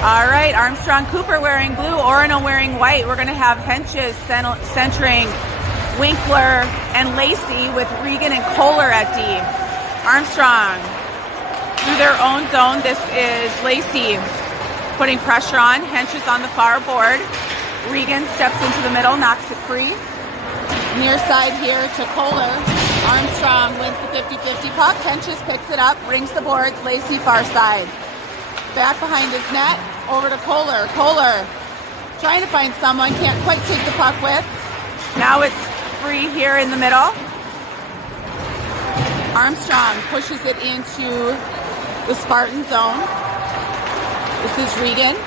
All right, Armstrong Cooper wearing blue, Orono wearing white. We're going to have Henches centering Winkler and Lacey with Regan and Kohler at D. Armstrong through their own zone. This is Lacey putting pressure on. Henches on the far board. Regan steps into the middle, knocks it free. Near side here to Kohler. Armstrong wins the 50-50 puck. Henches picks it up, brings the boards. Lacey far side. Back behind his net, over to Kohler. Kohler trying to find someone, can't quite take the puck with. Now it's free here in the middle. Armstrong pushes it into the Spartan zone. This is Regan.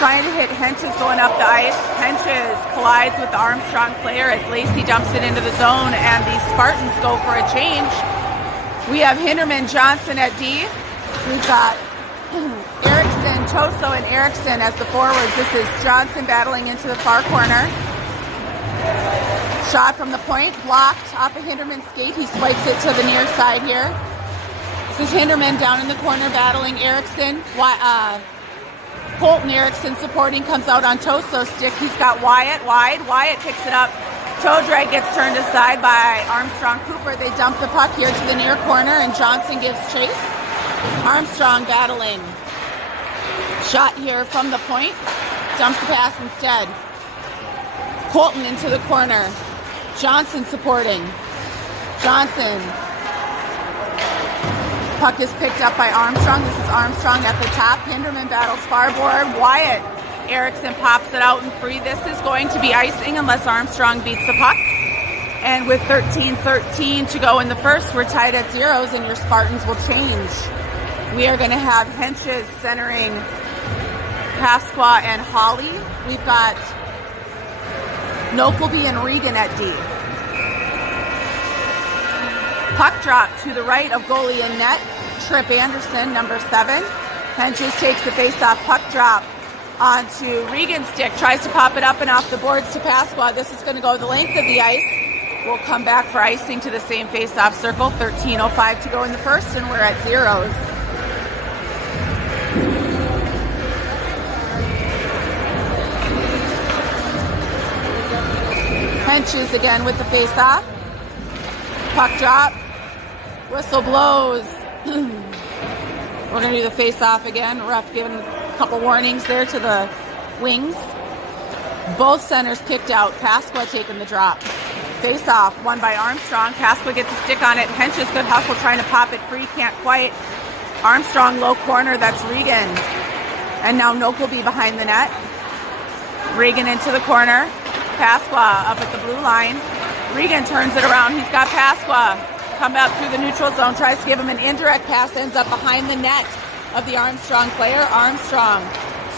Trying to hit Henches going up the ice. Henches collides with the Armstrong player as Lacey dumps it into the zone and the Spartans go for a change. We have Hinderman, Johnson at D. We've got Erickson, Toso, and Erickson as the forwards. This is Johnson battling into the far corner. Shot from the point, blocked off of Hinderman's skate. He swipes it to the near side here. This is Hinderman down in the corner battling Erickson. Colton Erickson supporting, comes out on Toso's stick. He's got Wyatt wide. Wyatt picks it up. Toe drag gets turned aside by Armstrong Cooper. They dump the puck here to the near corner and Johnson gives chase. Armstrong battling. Shot here from the point. Dumps the pass instead. Colton into the corner. Johnson supporting. Johnson. Puck is picked up by Armstrong. This is Armstrong at the top. Hinderman battles farboard. Wyatt. Erickson pops it out and free. This is going to be icing unless Armstrong beats the puck. And with 13-13 to go in the first, we're tied at zeros and your Spartans will change. We are going to have Henches centering Pasqua and Holly. We've got Nokelby and Regan at D. Puck drop to the right of goalie and net. Trip Anderson, number 7. Henches takes the faceoff. Puck drop onto Regan's stick. Tries to pop it up and off the boards to Pasqua. This is going to go the length of the ice. We'll come back for icing to the same faceoff circle. 13:05 to go in the first, and we're at zeros. Henches again with the face-off. Puck drop. Whistle blows. We're going to do the face-off again. Ref giving a couple warnings there to the wings. Both centers kicked out. Pasqua taking the drop. Face-off won by Armstrong. Pasqua gets a stick on it. Henches good hustle trying to pop it free. Can't quite. Armstrong low corner. That's Regan. And now Nokelby behind the net. Regan into the corner. Pasqua up at the blue line. Regan turns it around. He's got Pasqua. Come out through the neutral zone. Tries to give him an indirect pass. Ends up behind the net of the Armstrong player. Armstrong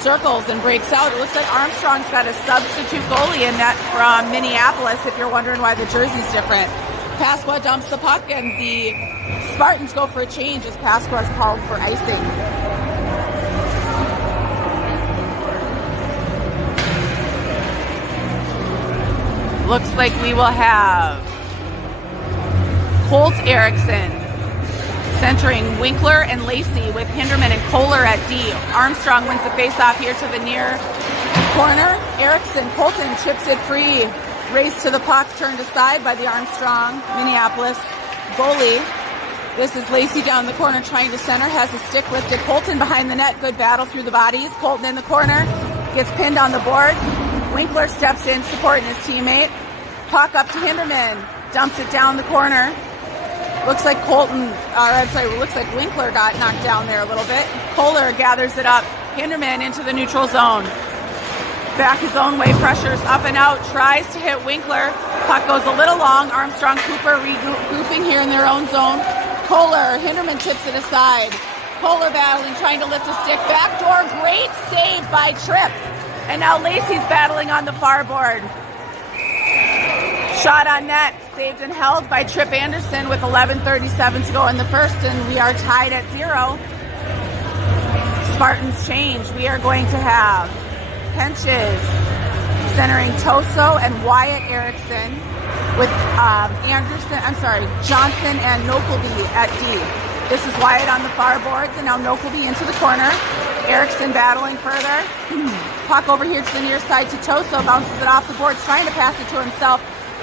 circles and breaks out. It looks like Armstrong's got a substitute goalie in net from Minneapolis, if you're wondering why the jersey's different. Pasqua dumps the puck and the Spartans go for a change as Pasqua's called for icing. Looks like we will have Colt Erickson centering Winkler and Lacey with Hinderman and Kohler at D. Armstrong wins the faceoff here to the near corner. Erickson, Colton chips it free. Race to the puck, turned aside by the Armstrong, Minneapolis goalie. This is Lacey down the corner trying to center, has a stick lifted. Colton behind the net, good battle through the bodies. Colton in the corner, gets pinned on the boards. Winkler steps in, supporting his teammate. Puck up to Hinderman, dumps it down the corner. Looks like looks like Winkler got knocked down there a little bit. Kohler gathers it up. Hinderman into the neutral zone. Back his own way, pressures up and out, tries to hit Winkler. Puck goes a little long. Armstrong, Cooper regrouping here in their own zone. Kohler, Hinderman tips it aside. Kohler battling, trying to lift a stick. Backdoor, great save by Tripp. And now Lacey's battling on the far board. Shot on net, saved and held by Tripp Anderson with 11:37 to go in the first, and we are tied at 0. Spartans change. We are going to have Henches centering Toso and Wyatt Erickson with Johnson and Nokelby at D. This is Wyatt on the far boards, and now Nokelby into the corner. Erickson battling further. Puck over here to the near side to Toso, bounces it off the boards, trying to pass it to himself.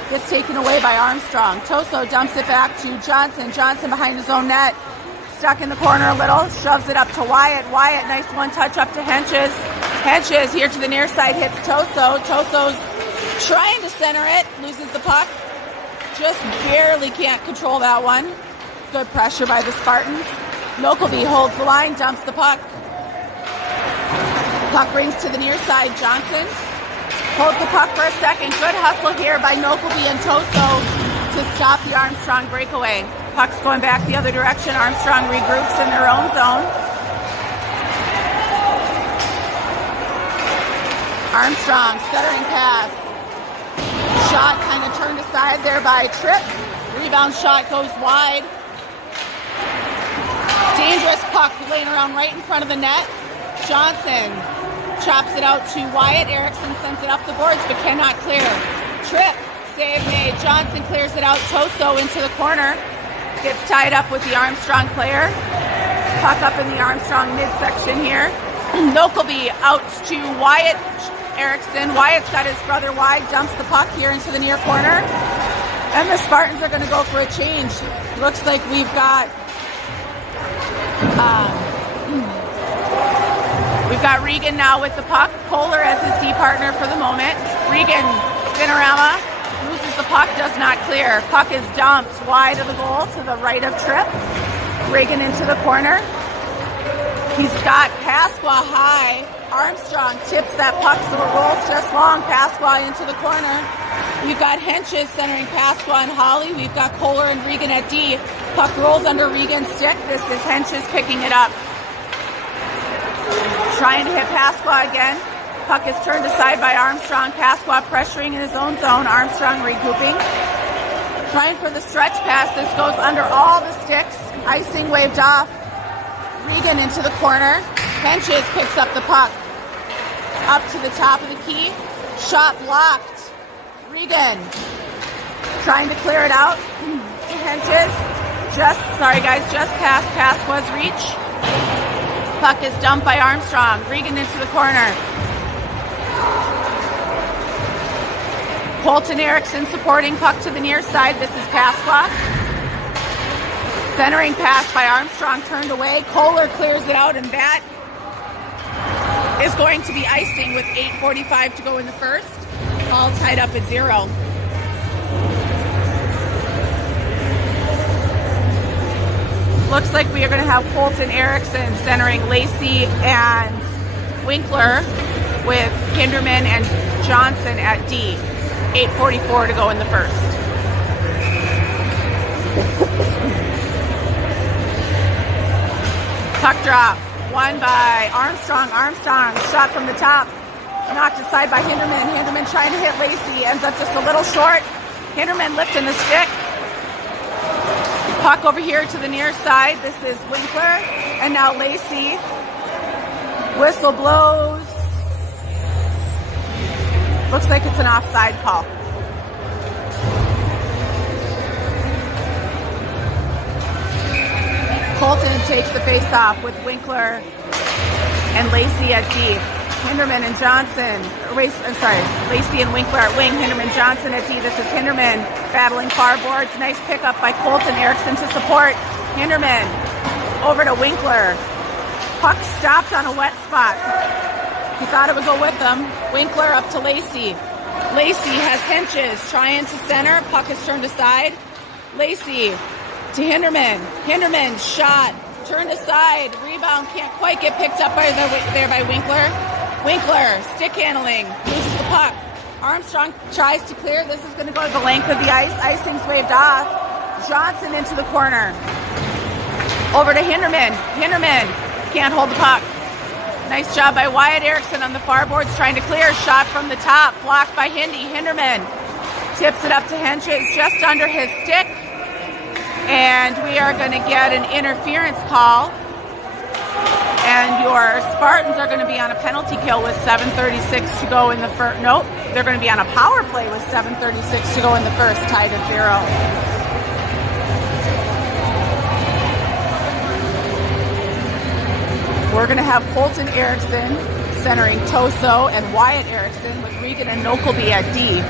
Gets taken away by Armstrong. Toso dumps it back to Johnson. Johnson behind his own net. Stuck in the corner a little. Shoves it up to Wyatt. Wyatt, nice one touch up to Henches. Henches here to the near side hits Toso. Toso's trying to center it. Loses the puck. Just barely can't control that one. Good pressure by the Spartans. Nokelby holds the line, dumps the puck. Puck rings to the near side. Johnson holds the puck for a second. Good hustle here by Nokelby and Toso to stop the Armstrong breakaway. Puck's going back the other direction. Armstrong regroups in their own zone. Armstrong centering pass. Shot kind of turned aside there by Tripp. Rebound shot goes wide. Dangerous puck laying around right in front of the net. Johnson chops it out to Wyatt. Erickson sends it up the boards but cannot clear. Tripp, save made. Johnson clears it out. Toso into the corner. Gets tied up with the Armstrong player. Puck up in the Armstrong midsection here. Nokelby out to Wyatt. Erickson. Wyatt's got his brother wide. Dumps the puck here into the near corner. And the Spartans are going to go for a change. Looks like we've got Regan now with the puck. Kohler as his D partner for the moment. Regan, spinorama, loses the puck, does not clear. Puck is dumped wide of the goal to the right of Tripp. Regan into the corner. He's got Pasqua high. Armstrong tips that puck so it rolls just long. Pasqua into the corner. We've got Henches centering Pasqua and Holly. We've got Kohler and Regan at D. Puck rolls under Regan's stick. This is Henches picking it up. Trying to hit Pasqua again. Puck is turned aside by Armstrong. Pasqua pressuring in his own zone. Armstrong recouping. Trying for the stretch pass. This goes under all the sticks. Icing waved off. Regan into the corner. Henches picks up the puck. Up to the top of the key. Shot blocked. Regan trying to clear it out. Henches just past Pasqua's reach. Puck is dumped by Armstrong. Regan into the corner. Colton Erickson supporting puck to the near side. This is Pasqua. Centering pass by Armstrong turned away. Kohler clears it out, and that is going to be icing with 8:45 to go in the first. All tied up at 0. Looks like we are going to have Colton Erickson centering Lacey and Winkler with Hinderman and Johnson at D. 8:44 to go in the first. Puck drop. Won by Armstrong. Armstrong shot from the top. Knocked aside by Hinderman. Hinderman trying to hit Lacey. Ends up just a little short. Hinderman lifting the stick. Puck over here to the near side. This is Winkler. And now Lacey. Whistle blows. Looks like it's an offside call. Colton takes the face-off with Winkler and Lacey at D. Hinderman and Johnson. Lacey and Winkler at wing. Hinderman, Johnson at D. This is Hinderman battling far boards. Nice pickup by Colton Erickson to support. Hinderman over to Winkler. Puck stopped on a wet spot. He thought it would go with him. Winkler up to Lacey. Lacey has Henches trying to center. Puck is turned aside. Lacey to Hinderman. Hinderman shot turned aside. Rebound can't quite get picked up by Winkler. Winkler stick handling, loses the puck. Armstrong tries to clear. This is going to go the length of the ice. Icing's waved off. Johnson into the corner. Over to Hinderman. Hinderman can't hold the puck. Nice job by Wyatt Erickson on the far boards trying to clear. Shot from the top, blocked by Hindy. Hinderman tips it up to Henches just under his stick. And we are going to get an interference call. And your Spartans are going to be on a penalty kill with 7:36 to go in the first. Nope, they're going to be on a power play with 7:36 to go in the first, tied at 0. We're going to have Colton Erickson centering Toso and Wyatt Erickson with Regan and Nokelby at D.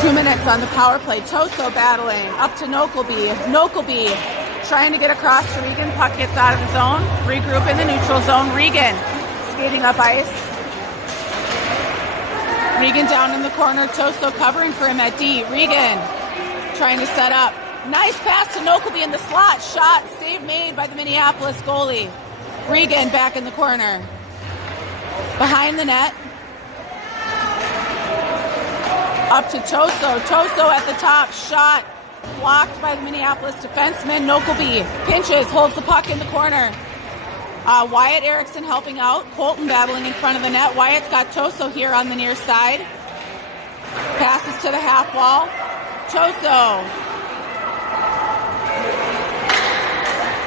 2 minutes on the power play. Toso battling up to Nokelby. Nokelby trying to get across to Regan. Puck gets out of the zone. Regroup in the neutral zone. Regan skating up ice. Regan down in the corner. Toso covering for him at D. Regan trying to set up. Nice pass to Nokelby in the slot. Shot. Save made by the Minneapolis goalie. Regan back in the corner. Behind the net. Up to Toso. Toso at the top. Shot. Blocked by the Minneapolis defenseman. Nokelby pinches. Holds the puck in the corner. Wyatt Erickson helping out. Colton battling in front of the net. Wyatt's got Toso here on the near side. Passes to the half wall. Toso.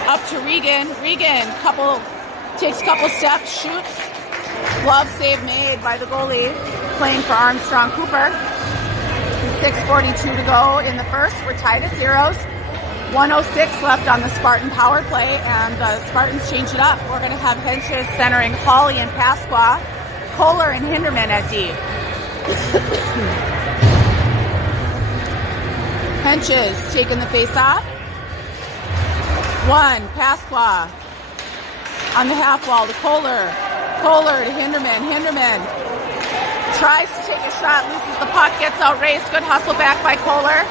Up to Regan. Regan takes a couple steps, shoots. Glove save made by the goalie playing for Armstrong Cooper. 6:42 to go in the first. We're tied at zeros. 1:06 left on the Spartan power play, and the Spartans change it up. We're going to have Henches centering Hawley and Pasqua, Kohler and Hinderman at D. Henches taking the face-off. One, Pasqua on the half wall to Kohler. Kohler to Hinderman. Hinderman tries to take a shot, loses the puck, gets outraced. Good hustle back by Kohler.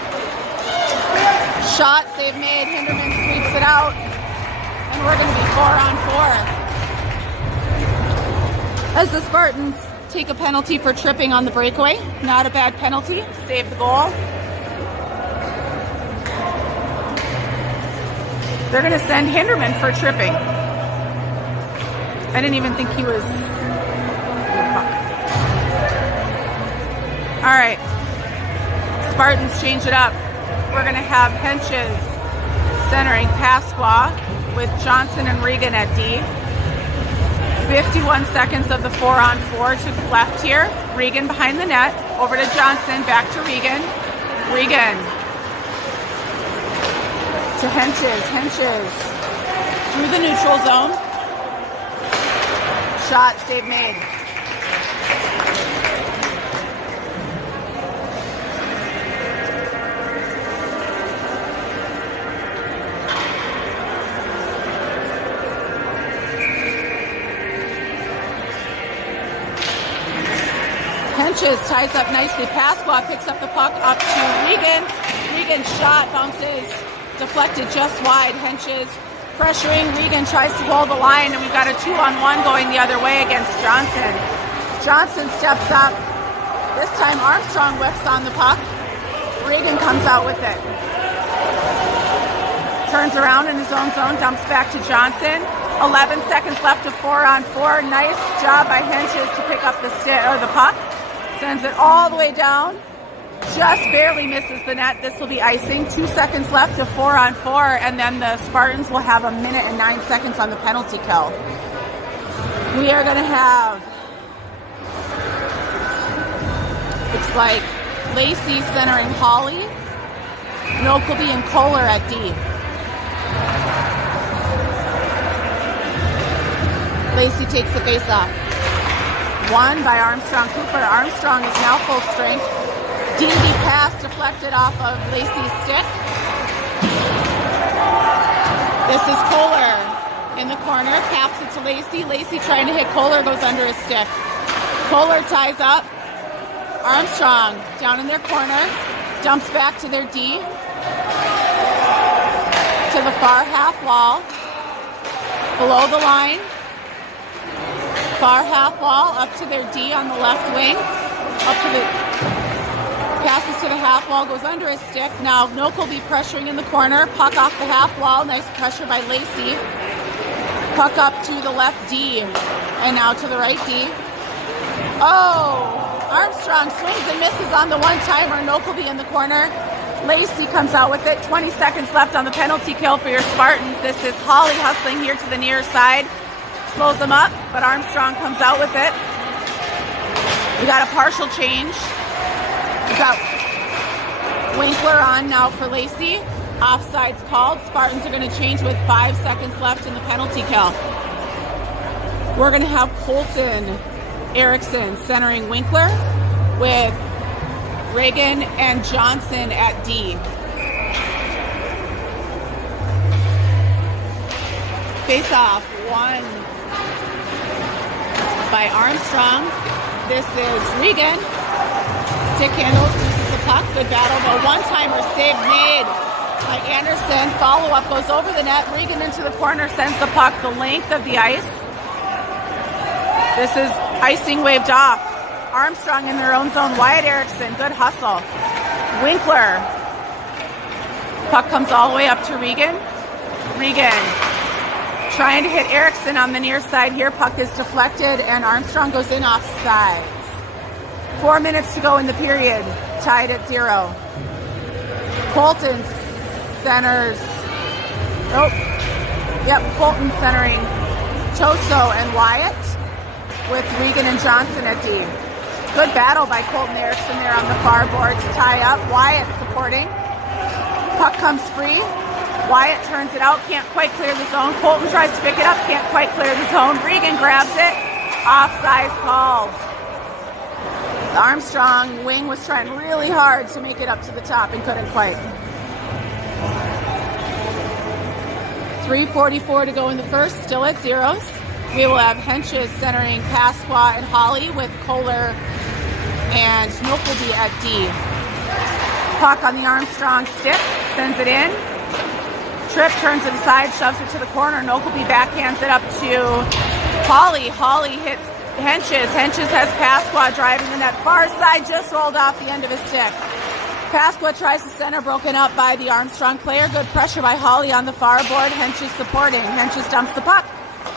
Shot, save made. Hinderman sweeps it out. And we're going to be 4-on-4. As the Spartans take a penalty for tripping on the breakaway. Not a bad penalty. Save the goal. They're going to send Hinderman for tripping. I didn't even think he was... All right. Spartans change it up. We're going to have Henches centering Pasqua with Johnson and Regan at D. 51 seconds of the 4-on-4 to the left here. Regan behind the net. Over to Johnson. Back to Regan. Regan to Henches. Henches through the neutral zone. Shot, save made. Henches ties up nicely. Pasqua picks up the puck up to Regan. Regan's shot bounces, deflected just wide. Henches pressuring. Regan tries to hold the line, and we've got a 2-on-1 going the other way against Johnson. Johnson steps up. This time Armstrong whiffs on the puck. Regan comes out with it. Turns around in his own zone, dumps back to Johnson. 11 seconds left of 4-on-4. Nice job by Henches to pick up the puck. Sends it all the way down. Just barely misses the net. This will be icing. 2 seconds left of 4-on-4, and then the Spartans will have 1 minute and 9 seconds on the penalty kill. We are going to have, looks like Lacey centering Hawley, Nokelby and Kohler at D. Lacey takes the face off. Won by Armstrong Cooper. Armstrong is now full strength. Dingy pass deflected off of Lacey's stick. This is Kohler in the corner. Taps it to Lacey. Lacey trying to hit Kohler, goes under his stick. Kohler ties up. Armstrong down in their corner. Dumps back to their D. To the far half wall. Below the line. Far half wall up to their D on the left wing. Up to the... Passes to the half wall, goes under his stick. Now Nokelby pressuring in the corner. Puck off the half wall. Nice pressure by Lacey. Puck up to the left D. And now to the right D. Oh! Armstrong swings and misses on the one-timer. Nokelby in the corner. Lacey comes out with it. 20 seconds left on the penalty kill for your Spartans. This is Hawley hustling here to the near side. Slows them up, but Armstrong comes out with it. We got a partial change. We got Winkler on now for Lacey. Offside's called. Spartans are going to change with 5 seconds left in the penalty kill. We're going to have Colton Erickson centering Winkler with Reagan and Johnson at D. Face off, won by Armstrong. This is Regan. Stick handles, this is the puck. Good battle, but one-timer save made by Anderson. Follow-up goes over the net. Regan into the corner, sends the puck the length of the ice. This is icing waved off. Armstrong in their own zone. Wyatt Erickson, good hustle. Winkler. Puck comes all the way up to Regan. Regan trying to hit Erickson on the near side here. Puck is deflected and Armstrong goes in off sides. 4 minutes to go in the period. Tied at 0. Colton centers. Colton centering Toso and Wyatt with Regan and Johnson at D. Good battle by Colton Erickson there on the far board to tie up. Wyatt supporting. Puck comes free. Wyatt turns it out, can't quite clear the zone. Colton tries to pick it up, can't quite clear the zone. Regan grabs it. Offside called. The Armstrong wing was trying really hard to make it up to the top and couldn't quite. 3:44 to go in the first, still at zeros. We will have Henches centering Pasqua and Holly with Kohler and Nokelby at D. Puck on the Armstrong stick, sends it in. Tripp turns it aside, shoves it to the corner. Nokelby backhands it up to Holly. Holly hits Henches. Henches has Pasqua driving the net far side, just rolled off the end of his stick. Pasqua tries to center, broken up by the Armstrong player. Good pressure by Holly on the far board. Henches supporting. Henches dumps the puck.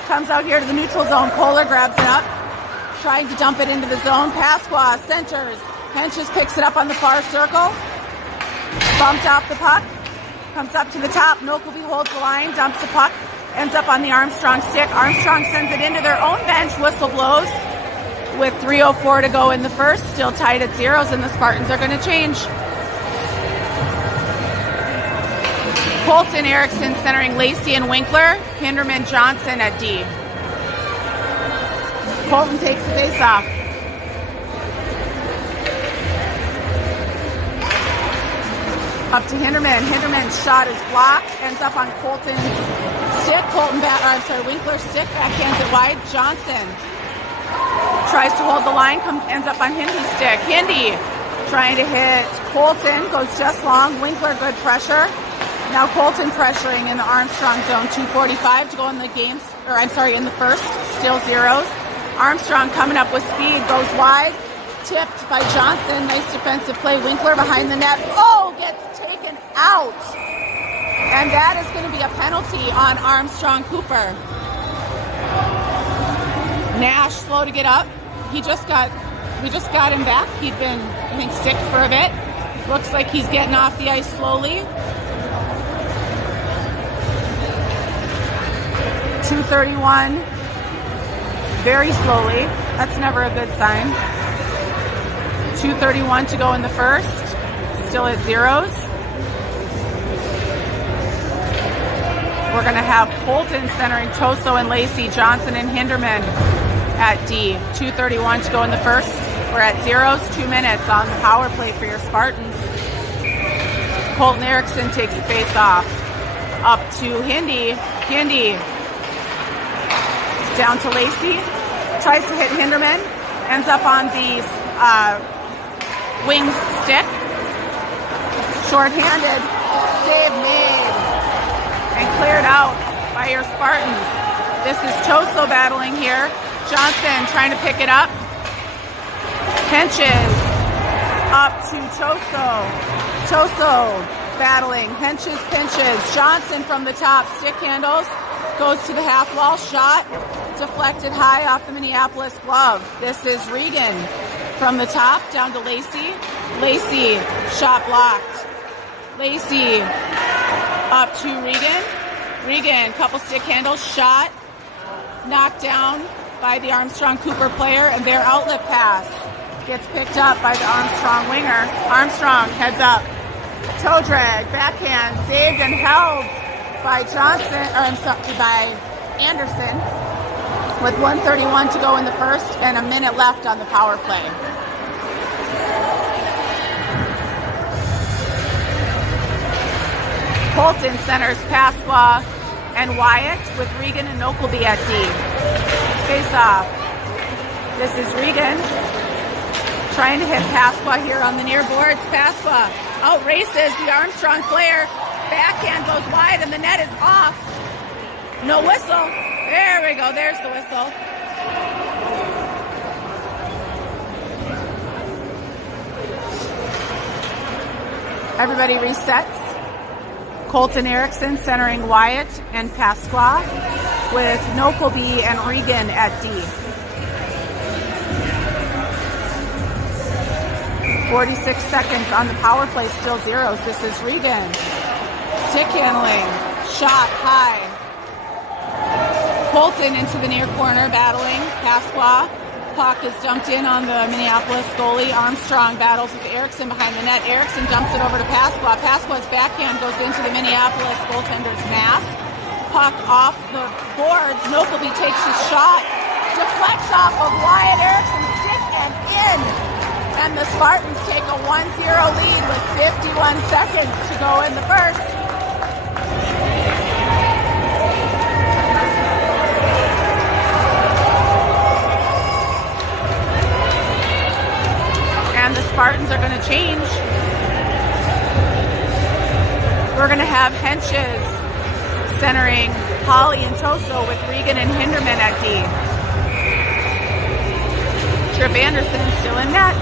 Comes out here to the neutral zone. Kohler grabs it up, trying to dump it into the zone. Pasqua centers. Henches picks it up on the far circle. Bumped off the puck. Comes up to the top. Nokelby holds the line, dumps the puck. Ends up on the Armstrong stick. Armstrong sends it into their own bench. Whistle blows with 3:04 to go in the first. Still tied at zeros, and the Spartans are going to change. Colton Erickson centering Lacey and Winkler. Hinderman Johnson at D. Colton takes the face off. Up to Hinderman. Hinderman's shot is blocked. Ends up on Colton's stick. Winkler's stick. Backhands it wide. Johnson tries to hold the line. Ends up on Hindy's stick. Hindy trying to hit Colton. Goes just long. Winkler, good pressure. Now Colton pressuring in the Armstrong zone. 2:45 to go in the in the first. Still zeros. Armstrong coming up with speed. Goes wide. Tipped by Johnson. Nice defensive play. Winkler behind the net. Oh, gets taken out. And that is going to be a penalty on Armstrong Cooper. Nash slow to get up. We just got him back. He'd been, I think, sick for a bit. Looks like he's getting off the ice slowly. 2:31. Very slowly. That's never a good sign. 2:31 to go in the first. Still at zeros. We're going to have Colton centering Toso and Lacey, Johnson and Hinderman at D. 2:31 to go in the first. We're at zeros. 2 minutes on the power play for your Spartans. Colton Erickson takes the face off. Up to Hindy. Hindy down to Lacey. Tries to hit Hinderman. Ends up on the wings stick. Short-handed. Save made. And cleared out by your Spartans. This is Toso battling here. Johnson trying to pick it up. Henches up to Toso. Toso battling. Henches pinches. Johnson from the top. Stick handles. Goes to the half wall. Shot. Deflected high off the Minneapolis glove. This is Regan from the top down to Lacey. Lacey, shot blocked. Lacey up to Regan. Regan, couple stick handles, shot. Knocked down by the Armstrong Cooper player, and their outlet pass gets picked up by the Armstrong winger. Armstrong heads up. Toe drag, backhand, saved and held by by Anderson. with 1:31 to go in the first and a minute left on the power play. Colton centers Pasqua and Wyatt with Regan and Nokelby at D. Face off. This is Regan trying to hit Pasqua here on the near boards. Pasqua outraces the Armstrong player. Backhand goes wide and the net is off. No whistle. There we go. There's the whistle. Everybody resets. Colton Erickson centering Wyatt and Pasqua with Nokelby and Regan at D. 46 seconds on the power play, still zeros. This is Regan. Stick handling. Shot high. Colton into the near corner, battling Pasqua. Puck is dumped in on the Minneapolis goalie. Armstrong battles with Erickson behind the net. Erickson dumps it over to Pasqua. Pasqua's backhand goes into the Minneapolis goaltender's mask. Puck off the boards. Nokelby takes his shot. Deflects off of Wyatt Erickson's stick and in. And the Spartans take a 1-0 lead with 51 seconds to go in the first. And the Spartans are going to change. We're going to have Henches centering Holly and Toso with Regan and Hinderman at D. Trip Anderson still in net.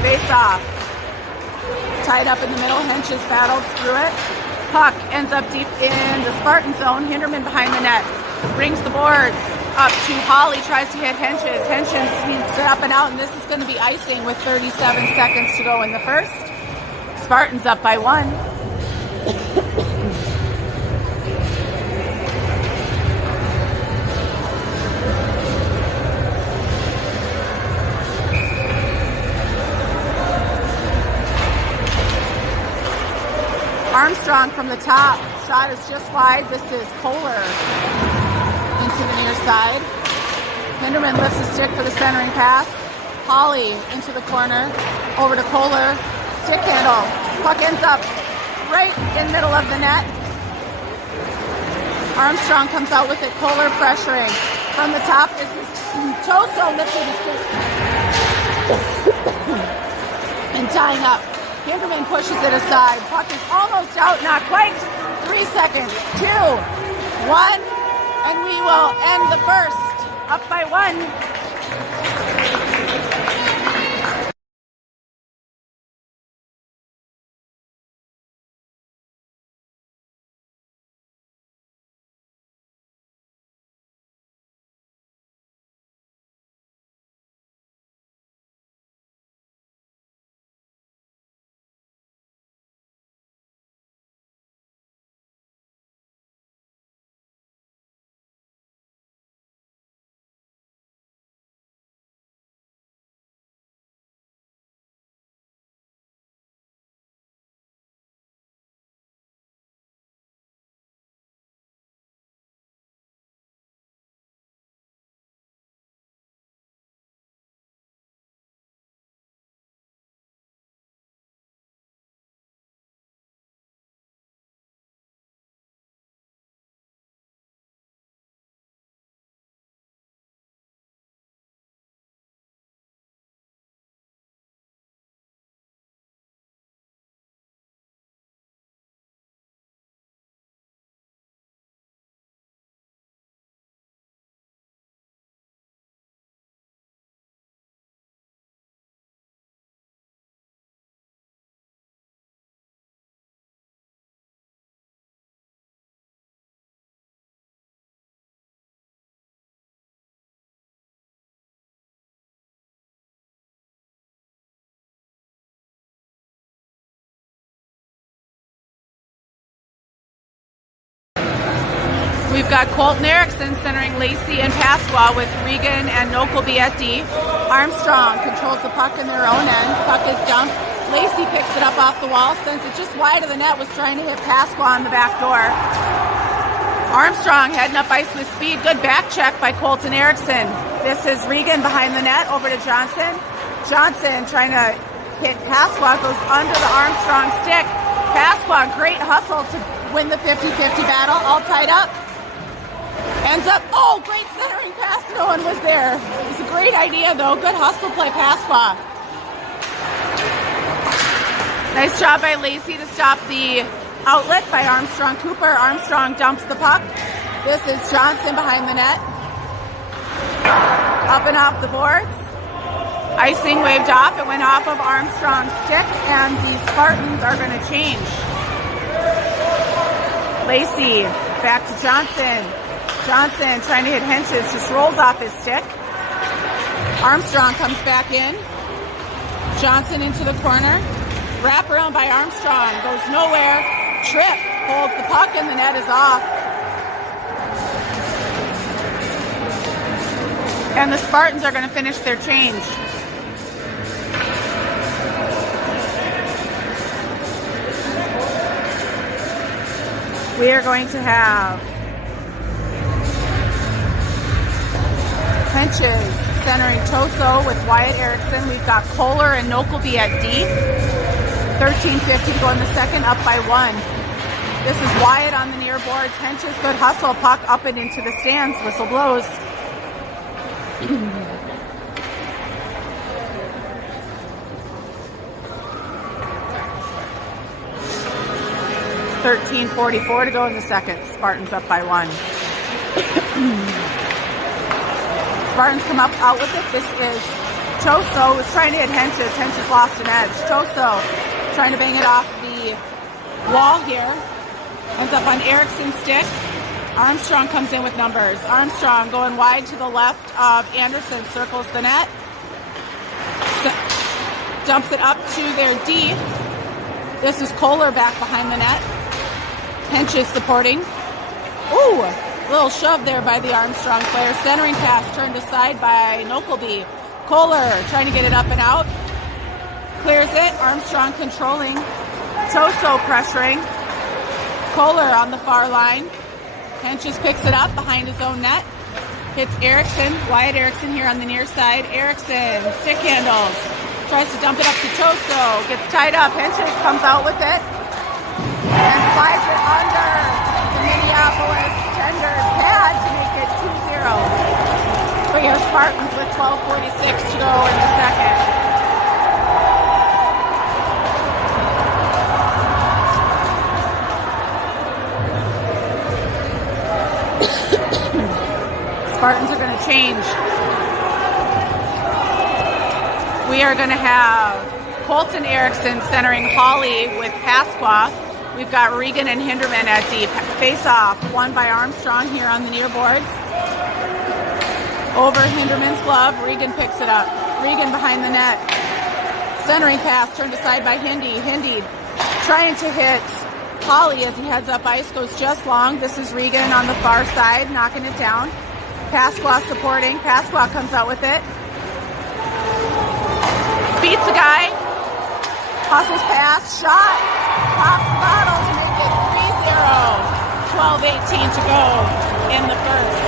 Face off. Tied up in the middle. Henches battles through it. Puck ends up deep in the Spartan zone. Hinderman behind the net. Brings the boards up to Holly. Tries to hit Henches. Henches sneaks it up and out, and this is going to be icing with 37 seconds to go in the first. Spartans up by 1. Armstrong from the top. Shot is just wide. This is Kohler into the near side. Hinderman lifts a stick for the centering pass. Holly into the corner. Over to Kohler. Stick handle. Puck ends up right in the middle of the net. Armstrong comes out with it. Kohler pressuring. From the top, this is Toso lifting his stick and tying up. Hinderman pushes it aside. Puck is almost out, not quite. 3 seconds. 2, 1, and we will end the first. Up by 1. We've got Colton Erickson centering Lacey and Pasqua with Regan and Nokelby at D. Armstrong controls the puck in their own end. Puck is dumped. Lacey picks it up off the wall, sends it just wide of the net, was trying to hit Pasqua on the back door. Armstrong heading up ice with speed. Good back check by Colton Erickson. This is Regan behind the net over to Johnson. Johnson trying to hit Pasqua, goes under the Armstrong stick. Pasqua, great hustle to win the 50-50 battle, all tied up. Ends up, oh, great centering pass, no one was there. It was a great idea though, good hustle play, Pasqua. Nice job by Lacey to stop the outlet by Armstrong Cooper. Armstrong dumps the puck. This is Johnson behind the net. Up and off the boards. Icing waved off. It went off of Armstrong's stick, and the Spartans are going to change. Lacey back to Johnson. Johnson trying to hit Henches, just rolls off his stick. Armstrong comes back in. Johnson into the corner. Wrap around by Armstrong. Goes nowhere. Trip. Holds the puck, and the net is off. And the Spartans are going to finish their change. We are going to have Henches centering Toso with Wyatt Erickson. We've got Kohler and Nokelby at D. 13:50 to go in the second, up by 1. This is Wyatt on the near boards. Henches, good hustle, puck up and into the stands. Whistle blows. 13:44 to go in the second. Spartans up by 1. Spartans come up out with it. This is Toso was trying to hit Henches. Henches lost an edge. Toso trying to bang it off the wall here. Ends up on Erickson's stick. Armstrong comes in with numbers. Armstrong going wide to the left of Anderson. Circles the net. Dumps it up to their D. This is Kohler back behind the net. Henches supporting. Ooh, little shove there by the Armstrong player. Centering pass turned aside by Nokelby. Kohler trying to get it up and out. Clears it. Armstrong controlling. Toso pressuring. Kohler on the far line. Henches picks it up behind his own net. Hits Erickson. Wyatt Erickson here on the near side. Erickson, stick handles. Tries to dump it up to Toso. Gets tied up. Henches comes out with it. And slides it under the Minneapolis Tenders pad to make it 2-0. For your Spartans with 12:46 to go in the second. Spartans are going to change. We are going to have Colton Erickson centering Hawley with Pasqua. We've got Regan and Hinderman at deep. Face-off, won by Armstrong here on the near boards. Over Hinderman's glove, Regan picks it up. Regan behind the net. Centering pass turned aside by Hindy. Hindy trying to hit Hawley as he heads up ice, goes just long. This is Regan on the far side, knocking it down. Pasqua supporting. Pasqua comes out with it. Beats a guy. Hustles pass. Shot. Pops the bottle to make it 3-0. 12:18 to go in the first.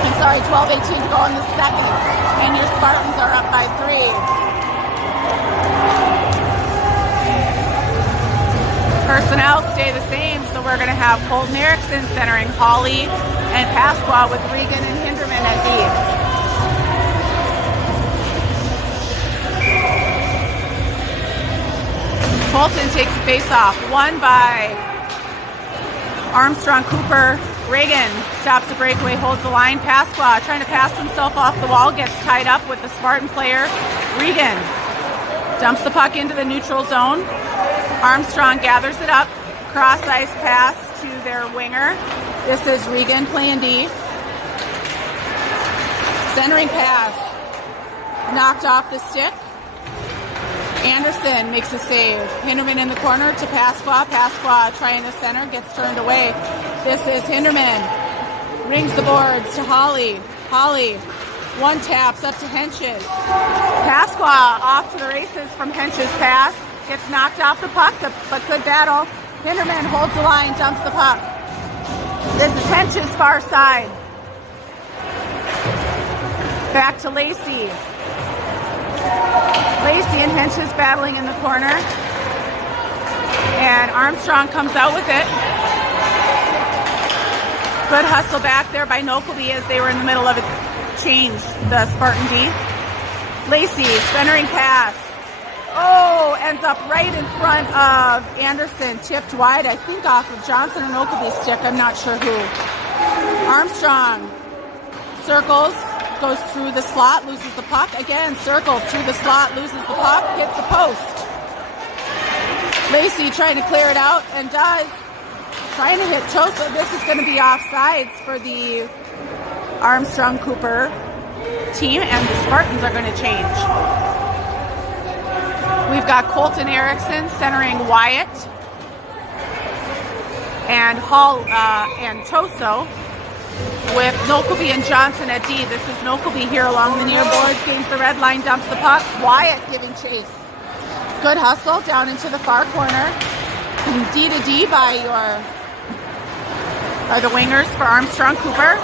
I'm sorry, 12:18 to go in the second. And your Spartans are up by 3. Personnel stay the same, so we're going to have Colton Erickson centering Hawley and Pasqua with Regan and Hinderman at deep. Colton takes the face-off, won by Armstrong Cooper. Regan stops the breakaway, holds the line. Pasqua trying to pass himself off the wall, gets tied up with the Spartan player. Regan dumps the puck into the neutral zone. Armstrong gathers it up. Cross-ice pass to their winger. This is Regan playing D. Centering pass. Knocked off the stick. Anderson makes a save. Hinderman in the corner to Pasqua. Pasqua trying to center, gets turned away. This is Hinderman. Rings the boards to Hawley. Hawley, one taps up to Henches. Pasqua off to the races from Henches' pass. Gets knocked off the puck, but good battle. Hinderman holds the line, dumps the puck. This is Hench's far side. Back to Lacey. Lacey and Hench's battling in the corner. And Armstrong comes out with it. Good hustle back there by Nokleby as they were in the middle of a change, the Spartan D. Lacey, centering pass. Oh, ends up right in front of Anderson, tipped wide, I think off of Johnson or Nokleby's stick, I'm not sure who. Armstrong circles, goes through the slot, loses the puck. Again, circles through the slot, loses the puck, hits the post. Lacey trying to clear it out and does. Trying to hit Tosa. This is going to be offsides for the Armstrong Cooper team, and the Spartans are going to change. We've got Colton Erickson centering Wyatt and Hall and Toso with Nokleby and Johnson at D. This is Nokleby here along the near boards, gains the red line, dumps the puck. Wyatt giving chase. Good hustle down into the far corner. D to D by the wingers for Armstrong Cooper.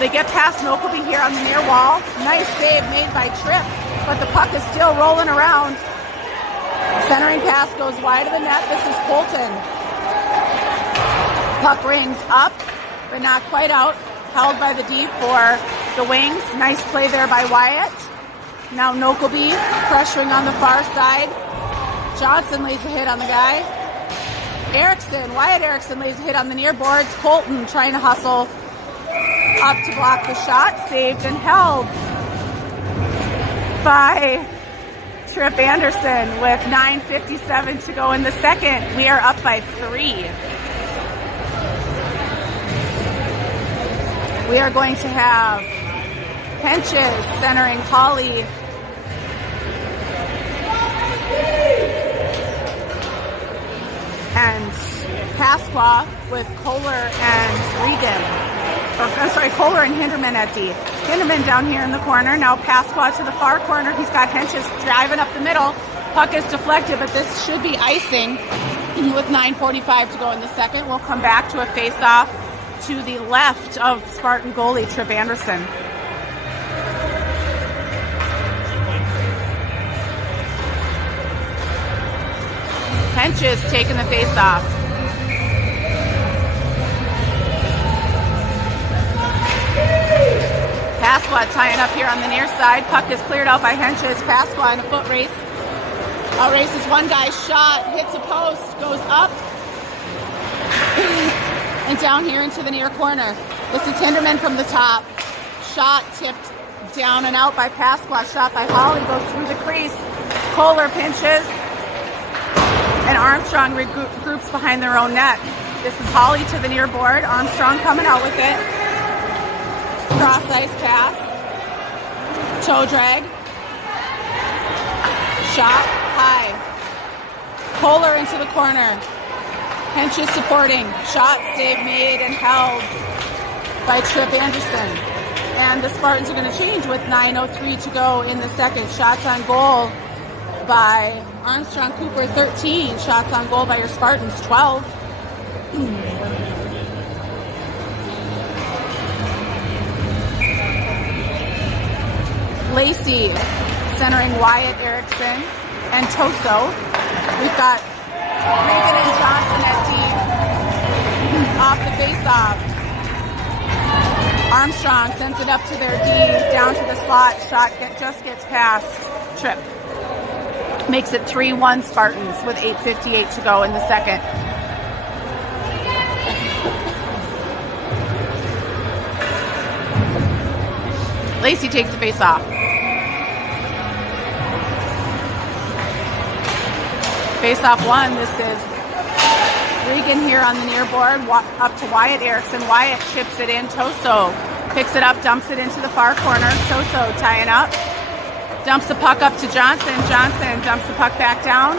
They get past Nokleby here on the near wall. Nice save made by Tripp, but the puck is still rolling around. Centering pass goes wide of the net. This is Colton. Puck rings up, but not quite out. Held by the D for the wings. Nice play there by Wyatt. Now Nokleby pressuring on the far side. Johnson lays a hit on the guy. Wyatt Erickson lays a hit on the near boards. Colton trying to hustle up to block the shot. Saved and held by Tripp Anderson with 9:57 to go in the second. We are up by 3. We are going to have Henches centering Holly. And Pasqua with Kohler and Regan. Kohler and Hinderman at D. Hinderman down here in the corner. Now Pasqua to the far corner. He's got Henches driving up the middle. Puck is deflected, but this should be icing with 9:45 to go in the second. We'll come back to a face-off to the left of Spartan goalie Tripp Anderson. Henches taking the face-off. Pasqua tying up here on the near side. Puck is cleared out by Henches. Pasqua in a foot race. Outraces one guy's shot, hits a post, goes up, and down here into the near corner. This is Hinderman from the top. Shot tipped down and out by Pasqua. Shot by Holly, goes through the crease. Kohler pinches. And Armstrong regroups behind their own net. This is Holly to the near board. Armstrong coming out with it. Cross ice pass. Toe drag. Shot high. Kohler into the corner. Henches supporting. Shot, save made and held by Tripp Anderson. And the Spartans are going to change with 9:03 to go in the second. Shots on goal by Armstrong Cooper 13. Shots on goal by your Spartans 12. Lacey centering Wyatt Erickson and Toso. We've got Regan and Johnson at D off the face-off. Armstrong sends it up to their D, down to the slot. Shot just gets past Tripp. Makes it 3-1 Spartans with 8:58 to go in the second. Lacey takes the face off. Face off one. This is Regan here on the near board. Up to Wyatt Erickson. Wyatt chips it in. Toso picks it up, dumps it into the far corner. Toso tying up. Dumps the puck up to Johnson. Johnson dumps the puck back down.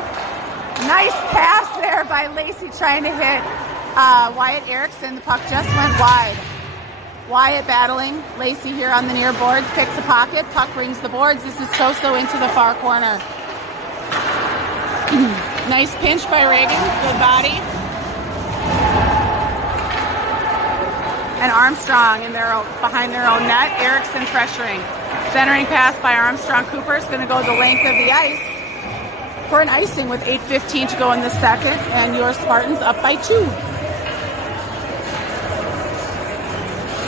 Nice pass there by Lacey trying to hit Wyatt Erickson. The puck just went wide. Wyatt battling. Lacey here on the near boards. Picks a pocket. Puck rings the boards. This is Toso into the far corner. Nice pinch by Reagan. Good body. and Armstrong behind their own net. Erickson pressuring. Centering pass by Armstrong. Cooper is going to go the length of the ice for an icing with 8:15 to go in the second, and your Spartans up by 2.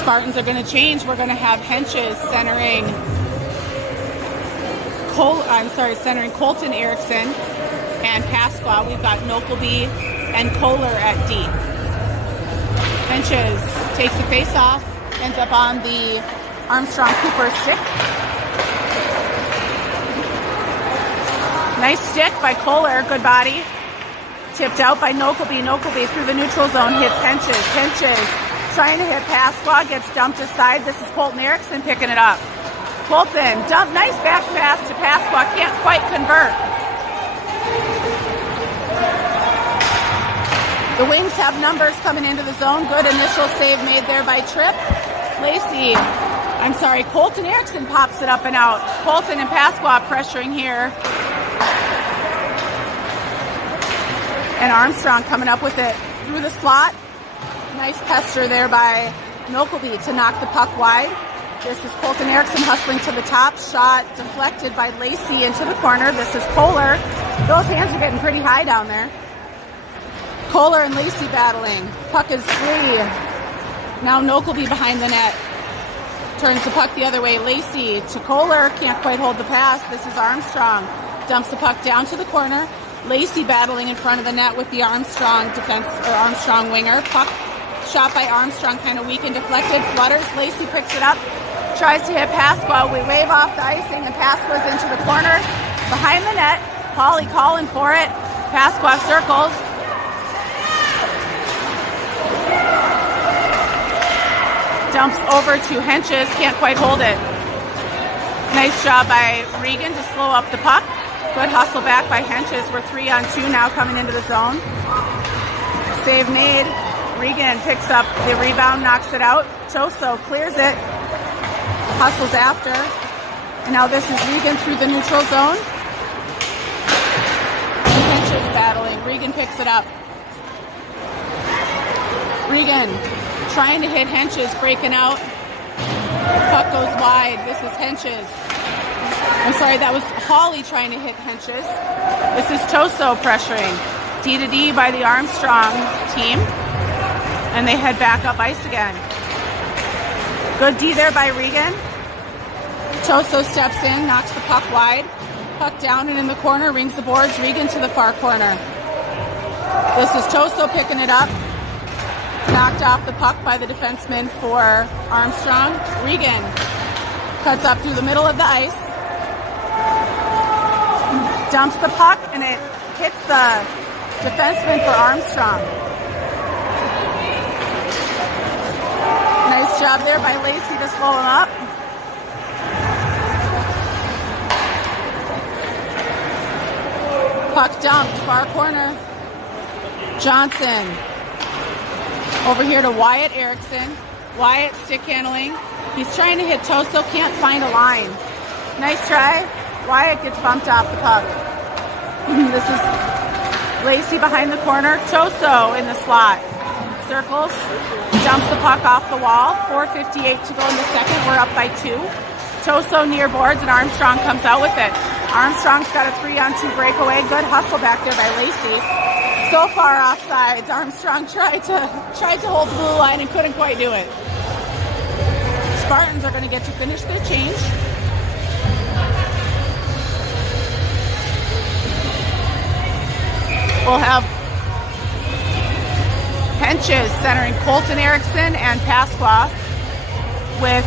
Spartans are going to change. We're going to have Henches centering Colton Erickson and Pasqua. We've got Nokelby and Kohler at D. Henches takes the face off, ends up on the Armstrong Cooper stick. Nice stick by Kohler, good body. Tipped out by Nokelby. Nokelby through the neutral zone hits Henches. Henches trying to hit Pasqua, gets dumped aside. This is Colton Erickson picking it up. Colton, nice back pass to Pasqua, can't quite convert. The Wings have numbers coming into the zone. Good initial save made there by Tripp. Colton Erickson pops it up and out. Colton and Pasqua pressuring here. And Armstrong coming up with it through the slot. Nice pester there by Nokelby to knock the puck wide. This is Colton Erickson hustling to the top. Shot deflected by Lacey into the corner. This is Kohler. Those hands are getting pretty high down there. Kohler and Lacey battling. Puck is free. Now Nokelby behind the net. Turns the puck the other way. Lacey to Kohler. Can't quite hold the pass. This is Armstrong. Dumps the puck down to the corner. Lacey battling in front of the net with the Armstrong Armstrong winger. Puck shot by Armstrong, kind of weak and deflected. Flutters. Lacey picks it up. Tries to hit Pasqua. We wave off the icing, and Pasqua's into the corner. Behind the net. Pauly calling for it. Pasqua circles. Dumps over to Henches. Can't quite hold it. Nice job by Regan to slow up the puck. Good hustle back by Henches. We're 3-on-2 now coming into the zone. Save made. Regan picks up the rebound, knocks it out. Choso clears it. Hustles after. And now this is Regan through the neutral zone. And Henches battling. Regan picks it up. Regan trying to hit Henches, breaking out. Puck goes wide. This is Henches. That was Hawley trying to hit Henches. This is Choso pressuring. D-to-D by the Armstrong team. And they head back up ice again. Good D there by Regan. Choso steps in, knocks the puck wide. Puck down and in the corner, rings the boards. Regan to the far corner. This is Choso picking it up. Knocked off the puck by the defenseman for Armstrong. Regan cuts up through the middle of the ice. Dumps the puck, and it hits the defenseman for Armstrong. Nice job there by Lacey to slow him up. Puck dumped, far corner. Johnson. Over here to Wyatt Erickson. Wyatt stick handling. He's trying to hit Choso, can't find a line. Nice try. Wyatt gets bumped off the puck. This is Lacey behind the corner. Choso in the slot. Circles. Jumps the puck off the wall. 4:58 to go in the second. We're up by 2. Choso near boards, and Armstrong comes out with it. Armstrong's got a 3-on-2 breakaway. Good hustle back there by Lacey. So far offsides. Armstrong tried to hold the blue line and couldn't quite do it. Spartans are going to get to finish their change. We'll have Henches centering Colton Erickson and Pasqua with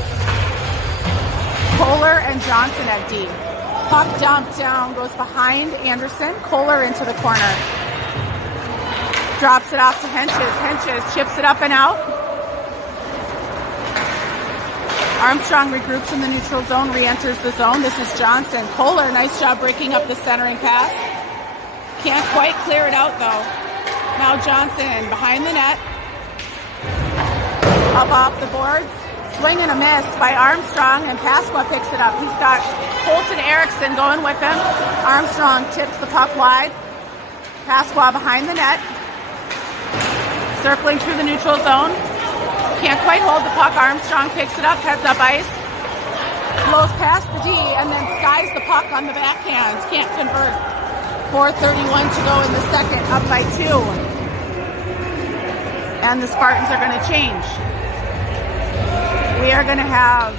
Kohler and Johnson at D. Puck dumped down, goes behind Anderson. Kohler into the corner. Drops it off to Henches. Henches chips it up and out. Armstrong regroups in the neutral zone, re-enters the zone. This is Johnson. Kohler, nice job breaking up the centering pass. Can't quite clear it out, though. Now Johnson behind the net. Up off the boards. Swing and a miss by Armstrong, and Pasqua picks it up. He's got Colton Erickson going with him. Armstrong tips the puck wide. Pasqua behind the net. Circling through the neutral zone. Can't quite hold the puck. Armstrong picks it up, heads up ice, blows past the D, and then skies the puck on the backhand. Can't convert. 4:31 to go in the second, up by 2. And the Spartans are going to change. We are going to have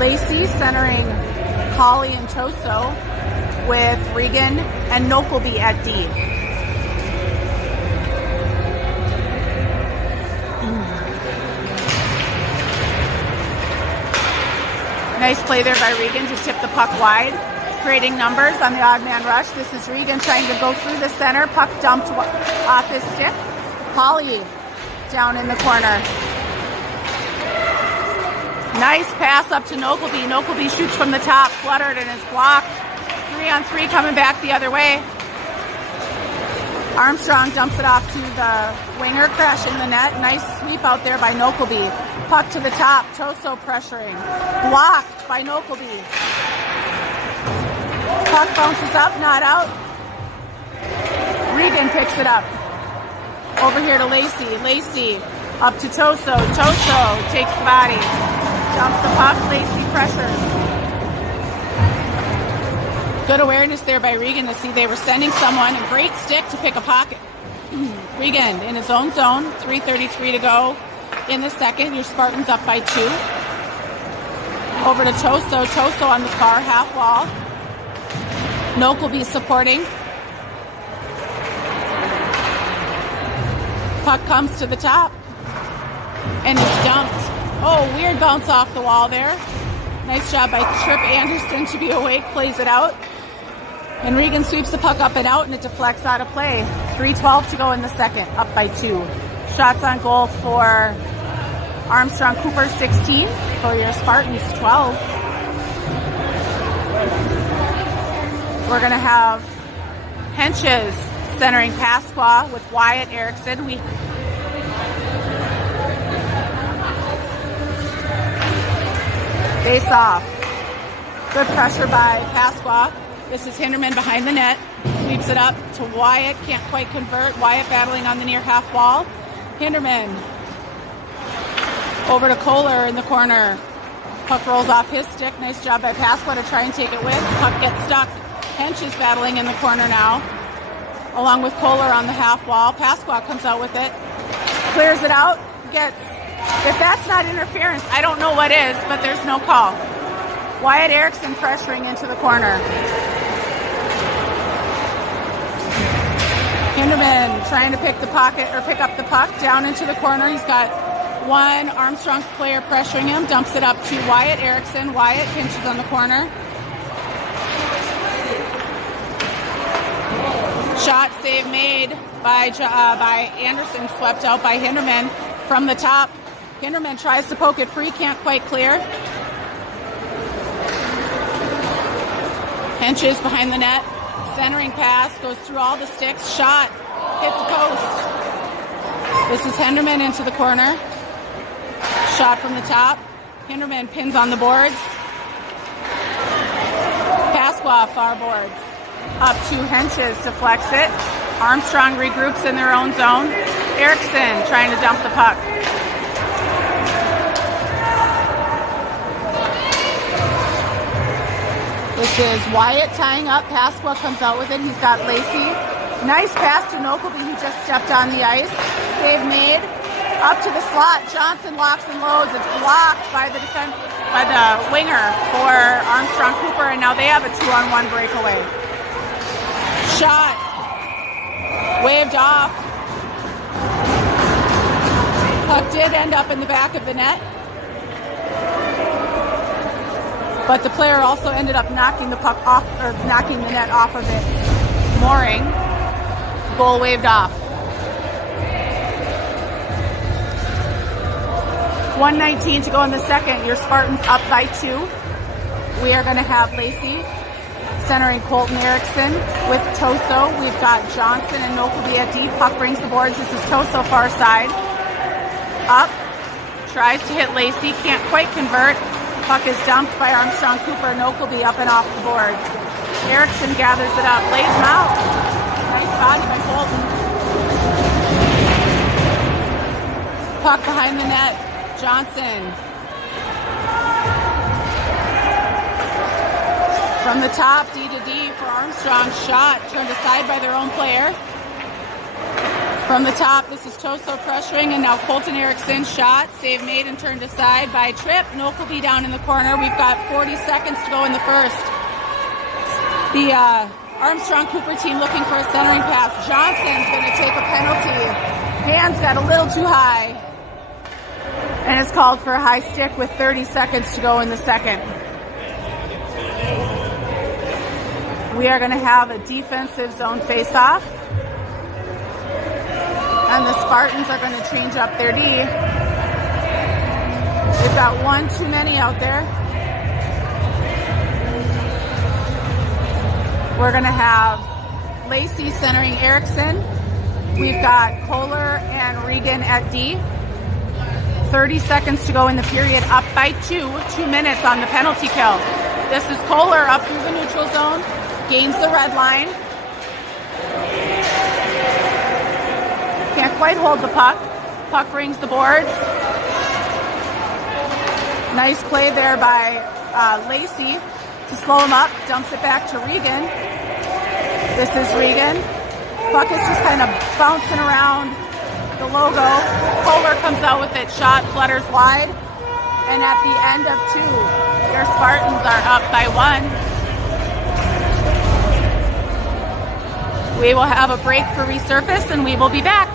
Lacey centering Colley and Toso with Regan and Nokelby at D. Nice play there by Regan to tip the puck wide, creating numbers on the odd man rush. This is Regan trying to go through the center. Puck dumped off his stick. Colley down in the corner. Nice pass up to Nokelby. Nokelby shoots from the top, fluttered and is blocked. 3-on-3 coming back the other way. Armstrong dumps it off to the winger, crashing the net. Nice sweep out there by Nokelby. Puck to the top, Toso pressuring. Blocked by Nokelby. Puck bounces up, not out. Regan picks it up. Over here to Lacey. Lacey up to Toso. Toso takes the body. Dumps the puck, Lacey pressures. Good awareness there by Regan to see they were sending someone. A great stick to pick a pocket. Regan in his own zone. 3:33 to go in the second. Your Spartans up by 2. Over to Toso. Toso on the far half wall. Nokelby supporting. Puck comes to the top and is dumped. Oh, weird bounce off the wall there. Nice job by Trip Anderson to be awake, plays it out. And Regan sweeps the puck up and out, and it deflects out of play. 3:12 to go in the second, up by 2. Shots on goal for Armstrong Cooper, 16. For your Spartans, 12. We're going to have Henches centering Pasqua with Wyatt Erickson. Face off. Good pressure by Pasqua. This is Hinderman behind the net. Sweeps it up to Wyatt. Can't quite convert. Wyatt battling on the near half wall. Hinderman. Over to Kohler in the corner. Puck rolls off his stick. Nice job by Pasqua to try and take it with. Puck gets stuck. Hench is battling in the corner now, along with Kohler on the half wall. Pasqua comes out with it. Clears it out. If that's not interference, I don't know what is, but there's no call. Wyatt Erickson pressuring into the corner. Hinderman trying to pick up the puck down into the corner. He's got one Armstrong player pressuring him, dumps it up to Wyatt Erickson. Wyatt pinches on the corner. Shot save made by Anderson, swept out by Hinderman from the top. Hinderman tries to poke it free, can't quite clear. Henches behind the net, centering pass, goes through all the sticks, shot, hits the post. This is Hinderman into the corner. Shot from the top. Hinderman pins on the boards. Pasqua far boards. Up to Henches, deflects it. Armstrong regroups in their own zone. Erickson trying to dump the puck. This is Wyatt tying up. Pasqua comes out with it. He's got Lacey. Nice pass to Nokelby, who just stepped on the ice. Save made. Up to the slot. Johnson locks and loads. It's blocked by the winger for Armstrong Cooper, and now they have a 2-on-1 breakaway. Shot. Waved off. Puck did end up in the back of the net, but the player also ended up knocking the puck off, or knocking the net off of its mooring. Goal waved off. 1:19 to go in the second. Your Spartans up by 2. We are going to have Lacey centering Colton Erickson with Toso. We've got Johnson and Nokelby at deep. Puck brings the boards. This is Toso far side. Up. Tries to hit Lacey. Can't quite convert. Puck is dumped by Armstrong Cooper. Nokelby up and off the boards. Erickson gathers it up. Lays him out. Nice body by Colton. Puck behind the net. Johnson. From the top, D to D for Armstrong. Shot turned aside by their own player. From the top, this is Toso pressuring, and now Colton Erickson. Shot, save made and turned aside by Tripp. Noke will be down in the corner. We've got 40 seconds to go in the first. The Armstrong Cooper team looking for a centering pass. Johnson's going to take a penalty. Hands got a little too high. And it's called for a high stick with 30 seconds to go in the second. We are going to have a defensive zone face-off. And the Spartans are going to change up their D. They've got one too many out there. We're going to have Lacey centering Erickson. We've got Kohler and Regan at D. 30 seconds to go in the period, up by 2 minutes on the penalty kill. This is Kohler up through the neutral zone, gains the red line. Can't quite hold the puck. Puck rings the boards. Nice play there by Lacey to slow him up, dumps it back to Regan. This is Regan. Puck is just kind of bouncing around the logo. Kohler comes out with it, shot flutters wide. And at the end of 2, your Spartans are up by 1. We will have a break for resurface and we will be back.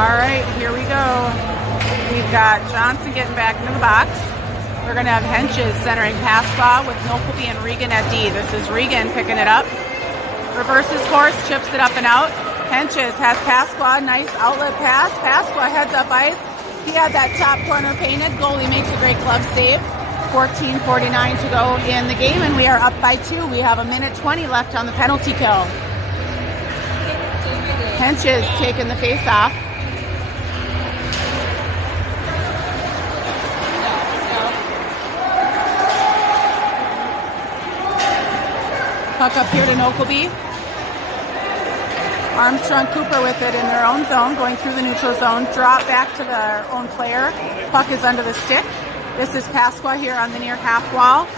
All right, here we go. We've got Johnson getting back into the box. We're going to have Henches centering Pasqua with Nokelby and Regan at D. This is Regan picking it up. Reverses course, chips it up and out. Henches has Pasqua, nice outlet pass. Pasqua heads up ice. He had that top corner painted. Goalie makes a great glove save. 14:49 to go in the game, and we are up by 2. We have 1:20 left on the penalty kill. Henches taking the face off. Puck up here to Nokelby. Armstrong, Cooper with it in their own zone, going through the neutral zone. Drop back to their own player. Puck is under the stick. This is Pasqua here on the near half wall.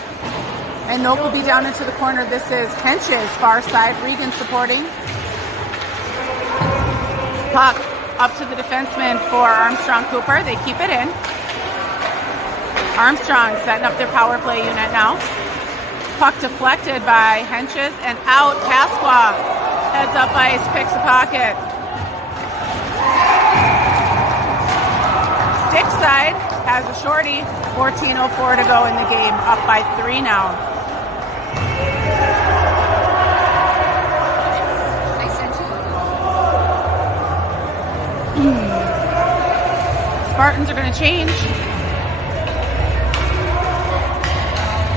And Nokelby down into the corner. This is Henches, far side. Regan supporting. Puck up to the defenseman for Armstrong, Cooper. They keep it in. Armstrong setting up their power play unit now. Puck deflected by Henches and out. Pasqua heads up ice, picks a pocket. Stick side has a shorty. 14:04 to go in the game, up by 3 now. Spartans are going to change.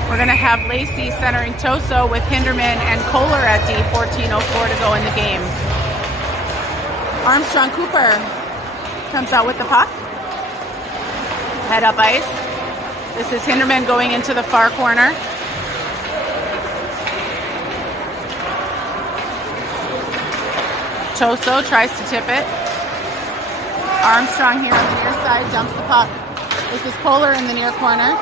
We're going to have Lacey centering Toso with Hinderman and Kohler at D. 14:04 to go in the game. Armstrong Cooper comes out with the puck. Head up ice. This is Hinderman going into the far corner. Toso tries to tip it. Armstrong here on the near side dumps the puck. This is Kohler in the near corner.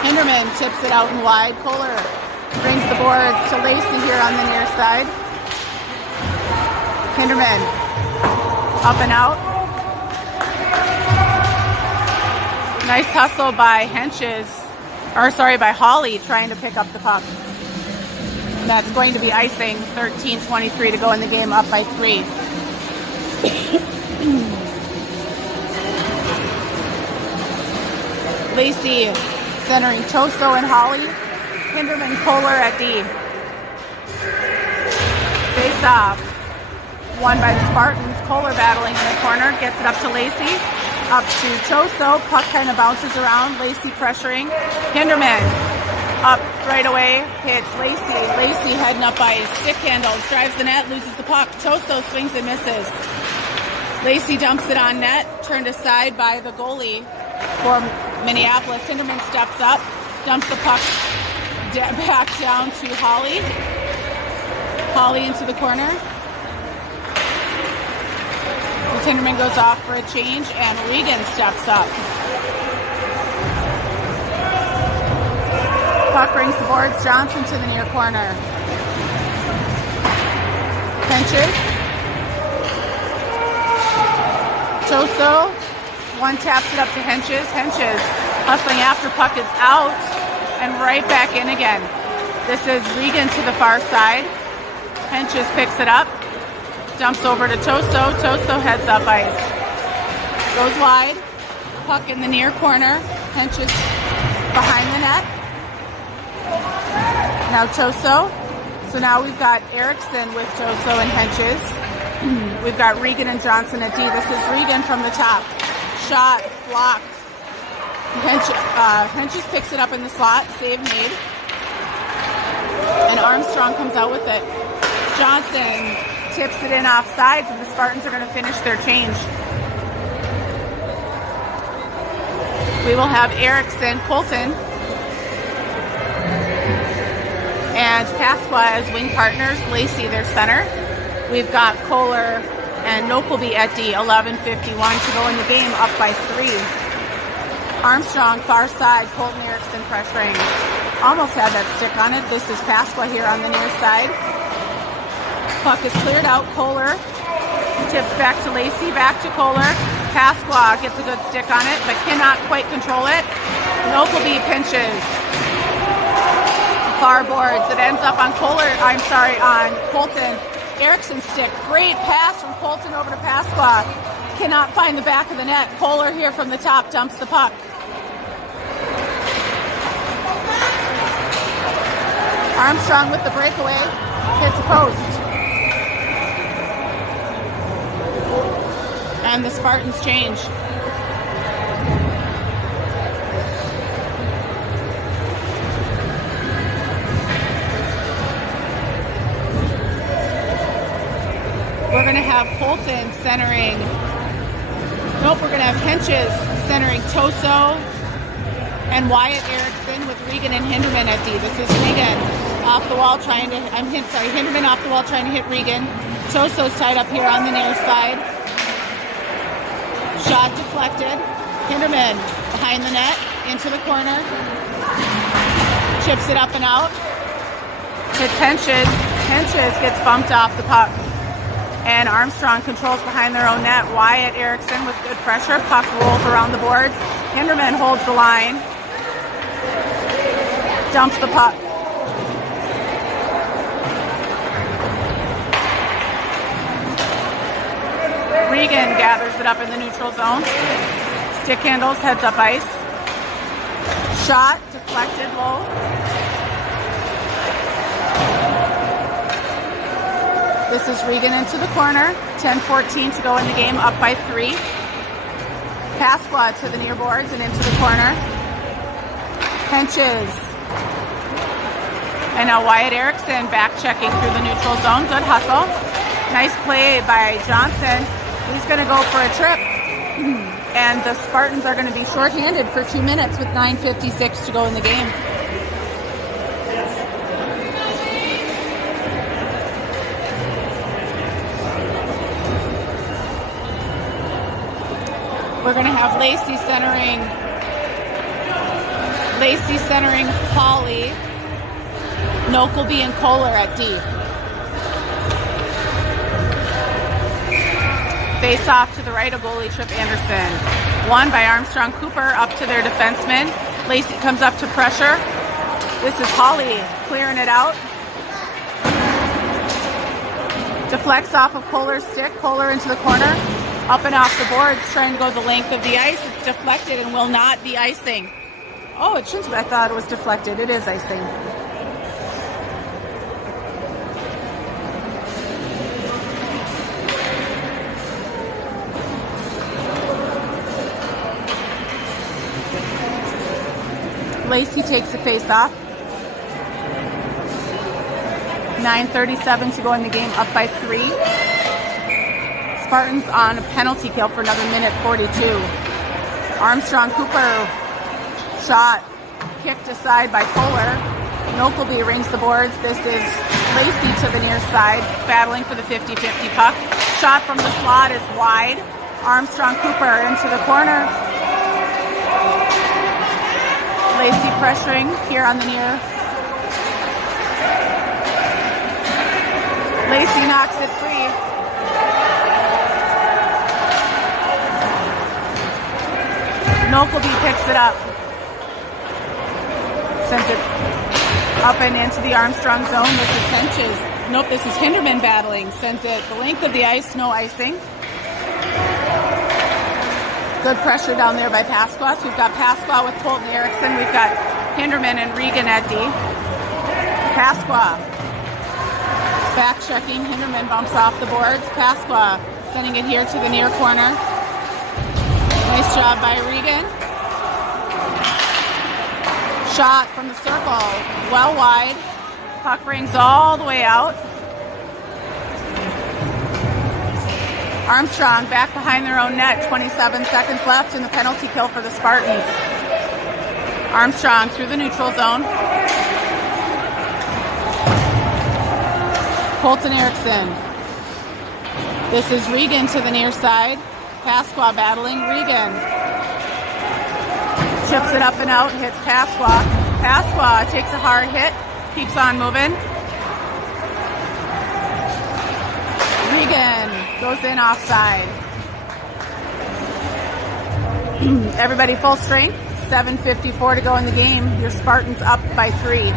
Hinderman tips it out and wide. Kohler brings the boards to Lacey here on the near side. Hinderman up and out. Nice hustle by by Hawley trying to pick up the puck. That's going to be icing. 13:23 to go in the game, up by 3. Lacey centering Toso and Hawley. Hinderman, Kohler at D. Face off. Won by the Spartans. Kohler battling in the corner. Gets it up to Lacey. Up to Toso. Puck kind of bounces around. Lacey pressuring. Hinderman up right away. Hits Lacey. Lacey heading up by stick handles. Drives the net. Loses the puck. Toso swings and misses. Lacey dumps it on net. Turned aside by the goalie for Minneapolis. Hinderman steps up. Dumps the puck back down to Hawley. Hawley into the corner. Hinderman goes off for a change, and Regan steps up. Puck brings the boards. Johnson to the near corner. Henches. Toso. One taps it up to Henches. Henches hustling after. Puck is out and right back in again. This is Regan to the far side. Henches picks it up. Dumps over to Toso. Toso heads up ice. Goes wide. Puck in the near corner. Henches behind the net. Now Toso. So now we've got Erickson with Toso and Henches. We've got Regan and Johnson at D. This is Regan from the top. Shot. Blocked. Henches picks it up in the slot. Save made. And Armstrong comes out with it. Johnson tips it in off sides, and the Spartans are going to finish their change. We will have Erickson, Colton, and Pasqua as wing partners. Lacey, their center. We've got Kohler and Nokelby at D. 11:51 to go in the game, up by 3. Armstrong, far side. Colton Erickson pressuring. Almost had that stick on it. This is Pasqua here on the near side. Puck is cleared out. Kohler tips back to Lacey, back to Kohler. Pasqua gets a good stick on it, but cannot quite control it. Nokelby pinches. Far boards. It ends up on on Colton. Erickson stick. Great pass from Colton over to Pasqua. Cannot find the back of the net. Kohler here from the top dumps the puck. Armstrong with the breakaway. Hits the post. And the Spartans change. We're going to have Colton centering. Nope, we're going to have Henches centering Toso and Wyatt Erickson with Regan and Hinderman at D. This is Regan off the wall trying to, Hinderman off the wall trying to hit Regan. Toso's tied up here on the near side. Shot deflected. Hinderman behind the net, into the corner. Chips it up and out. Hits Henches. Henches gets bumped off the puck. And Armstrong controls behind their own net. Wyatt Erickson with good pressure. Puck rolls around the boards. Hinderman holds the line. Dumps the puck. Regan gathers it up in the neutral zone. Stick handles, heads up ice. Shot, deflected low. This is Regan into the corner. 10-14 to go in the game, up by 3. Pasqua to the near boards and into the corner. Henches. And now Wyatt Erickson back checking through the neutral zone. Good hustle. Nice play by Johnson. He's going to go for a trip. And the Spartans are going to be shorthanded for 2 minutes with 9:56 to go in the game. We're going to have Lacey centering Holly, Nokelby, and Kohler at D. Face off to the right of goalie Trip Anderson. Won by Armstrong Cooper up to their defenseman. Lacey comes up to pressure. This is Holly clearing it out. Deflects off of Kohler's stick. Kohler into the corner. Up and off the boards, trying to go the length of the ice. It's deflected and will not be icing. Oh, it shouldn't be. I thought it was deflected. It is icing. Lacey takes the face off. 9:37 to go in the game, up by 3. Spartans on a penalty kill for another minute 42. Armstrong Cooper shot kicked aside by Kohler. Nokelby rings the boards. This is Lacey to the near side, battling for the 50-50 puck. Shot from the slot is wide. Armstrong Cooper into the corner. Lacey pressuring here on the near. Lacey knocks it free. Nokelby picks it up. Sends it up and into the Armstrong zone. This is Henches. Nope, this is Hinderman battling. Sends it the length of the ice, no icing. Good pressure down there by Pasqua. So we've got Pasqua with Colton Erickson. We've got Hinderman and Regan at D. Pasqua back checking. Hinderman bumps off the boards. Pasqua sending it here to the near corner. Nice job by Regan. Shot from the circle, well wide. Puck rings all the way out. Armstrong back behind their own net. 27 seconds left in the penalty kill for the Spartans. Armstrong through the neutral zone. Colton Erickson. This is Regan to the near side. Pasqua battling Regan. Chips it up and out, hits Pasqua. Pasqua takes a hard hit, keeps on moving. Regan goes in offside. Everybody full strength. 7:54 to go in the game. Your Spartans up by 3.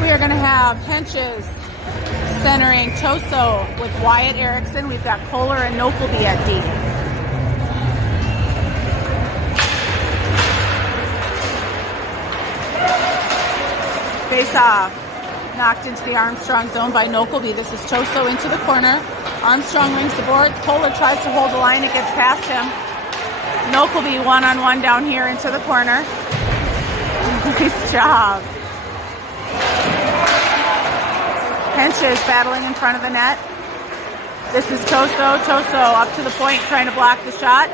We are going going to have Henches centering Toso with Wyatt Erickson. We've got Kohler and Nokelby at D. Face off. Knocked into the Armstrong zone by Nokelby. This is Toso into the corner. Armstrong rings the boards. Kohler tries to hold the line. It gets past him. Nokelby one-on-one down here into the corner. Nice job. Henches battling in front of the net. This is Toso. Toso up to the point trying to block the shot.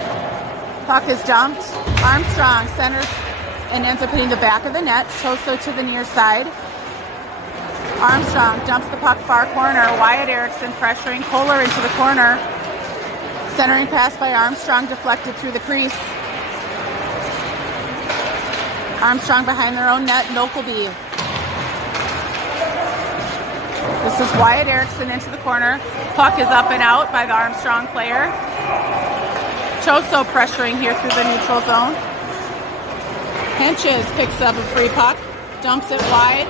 Puck is dumped. Armstrong centers and ends up hitting the back of the net. Toso to the near side. Armstrong dumps the puck far corner. Wyatt Erickson pressuring Kohler into the corner. Centering pass by Armstrong deflected through the crease. Armstrong behind their own net. Nokelby. This is Wyatt Erickson into the corner. Puck is up and out by the Armstrong player. Toso pressuring here through the neutral zone. Henches picks up a free puck. Dumps it wide.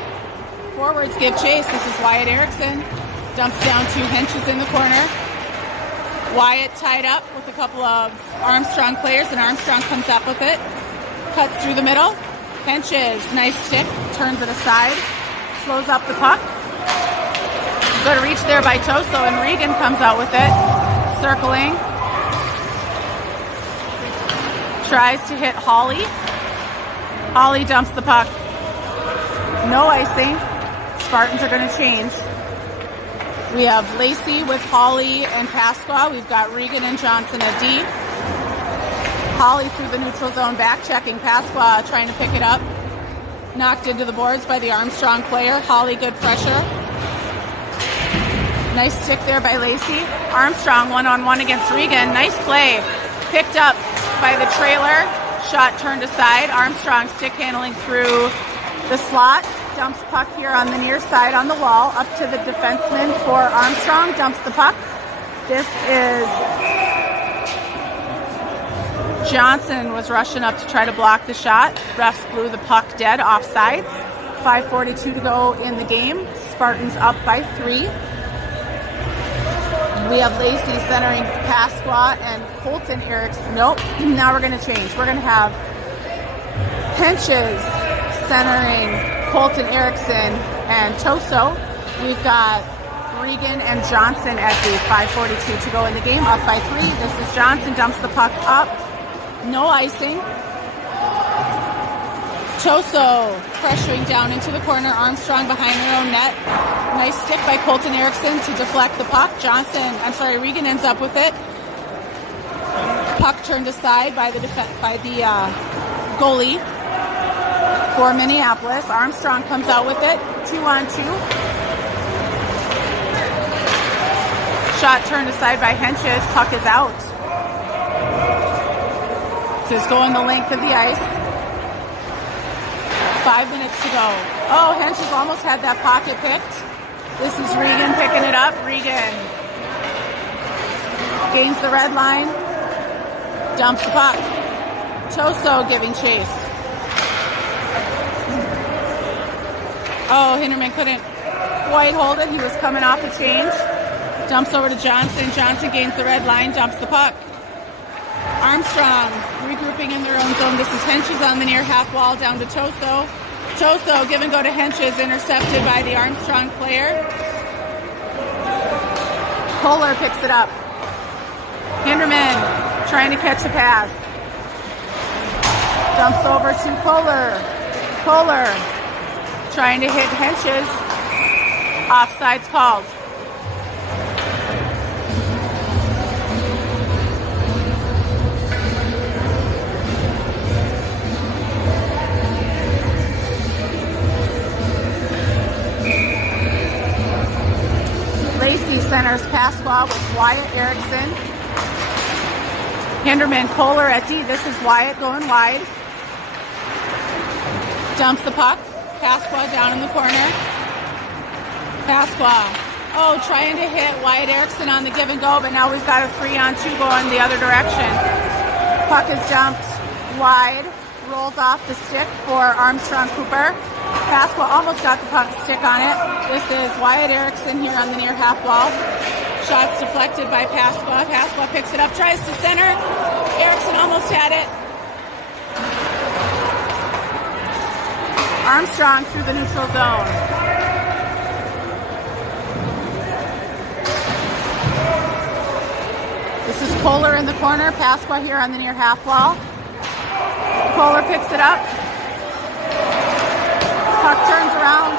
Forwards give chase. This is Wyatt Erickson. Dumps down to Henches in the corner. Wyatt tied up with a couple of Armstrong players, and Armstrong comes up with it. Cuts through the middle. Henches, nice stick, turns it aside. Slows up the puck. Good reach there by Toso, and Regan comes out with it. Circling. Tries to hit Hawley. Hawley dumps the puck. No icing. Spartans are going to change. We have Lacey with Hawley and Pasqua. We've got Regan and Johnson at D. Hawley through the neutral zone, back checking. Pasqua trying to pick it up. Knocked into the boards by the Armstrong player. Hawley, good pressure. Nice stick there by Lacey. Armstrong one-on-one against Regan. Nice play. Picked up by the trailer. Shot turned aside. Armstrong stick handling through the slot. Dumps puck here on the near side on the wall. Up to the defenseman for Armstrong. Dumps the puck. This is Johnson was rushing up to try to block the shot. Refs blew the puck dead offsides. 5:42 to go in the game. Spartans up by 3. We have Lacey centering Pasqua and Colton Erickson. Nope. Now we're going to change. We're going to have Henches centering Colton Erickson and Toso. We've got Regan and Johnson at the 5:42 to go in the game, up by 3. This is Johnson, dumps the puck up. No icing. Toso pressuring down into the corner. Armstrong behind their own net. Nice stick by Colton Erickson to deflect the puck. Regan ends up with it. Puck turned aside by the goalie for Minneapolis. Armstrong comes out with it. 2-on-2. Shot turned aside by Henches. Puck is out. This is going the length of the ice. 5 minutes to go. Oh, Henches almost had that pocket picked. This is Regan picking it up. Regan gains the red line. Dumps the puck. Toso giving chase. Oh, Hinderman couldn't quite hold it. He was coming off a change. Dumps over to Johnson. Johnson gains the red line. Dumps the puck. Armstrong regrouping in their own zone. This is Henches on the near half wall down to Toso. Toso give and go to Henches, intercepted by the Armstrong player. Kohler picks it up. Hinderman trying to catch a pass. Dumps over to Kohler. Kohler trying to hit Henches. Offside's called. Lacey centers Pasqua with Wyatt Erickson. Hinderman, Kohler at D. This is Wyatt going wide. Dumps the puck. Pasqua down in the corner. Pasqua. Oh, trying to hit Wyatt Erickson on the give and go, but now we've got a 3-on-2 going the other direction. Puck is dumped wide. rolls off the stick for Armstrong Cooper. Pasqua almost got the puck stick on it. This is Wyatt Erickson here on the near half wall. Shots deflected by Pasqua. Pasqua picks it up, tries to center. Erickson almost had it. Armstrong through the neutral zone. This is Kohler in the corner. Pasqua here on the near half wall. Kohler picks it up. Puck turns around.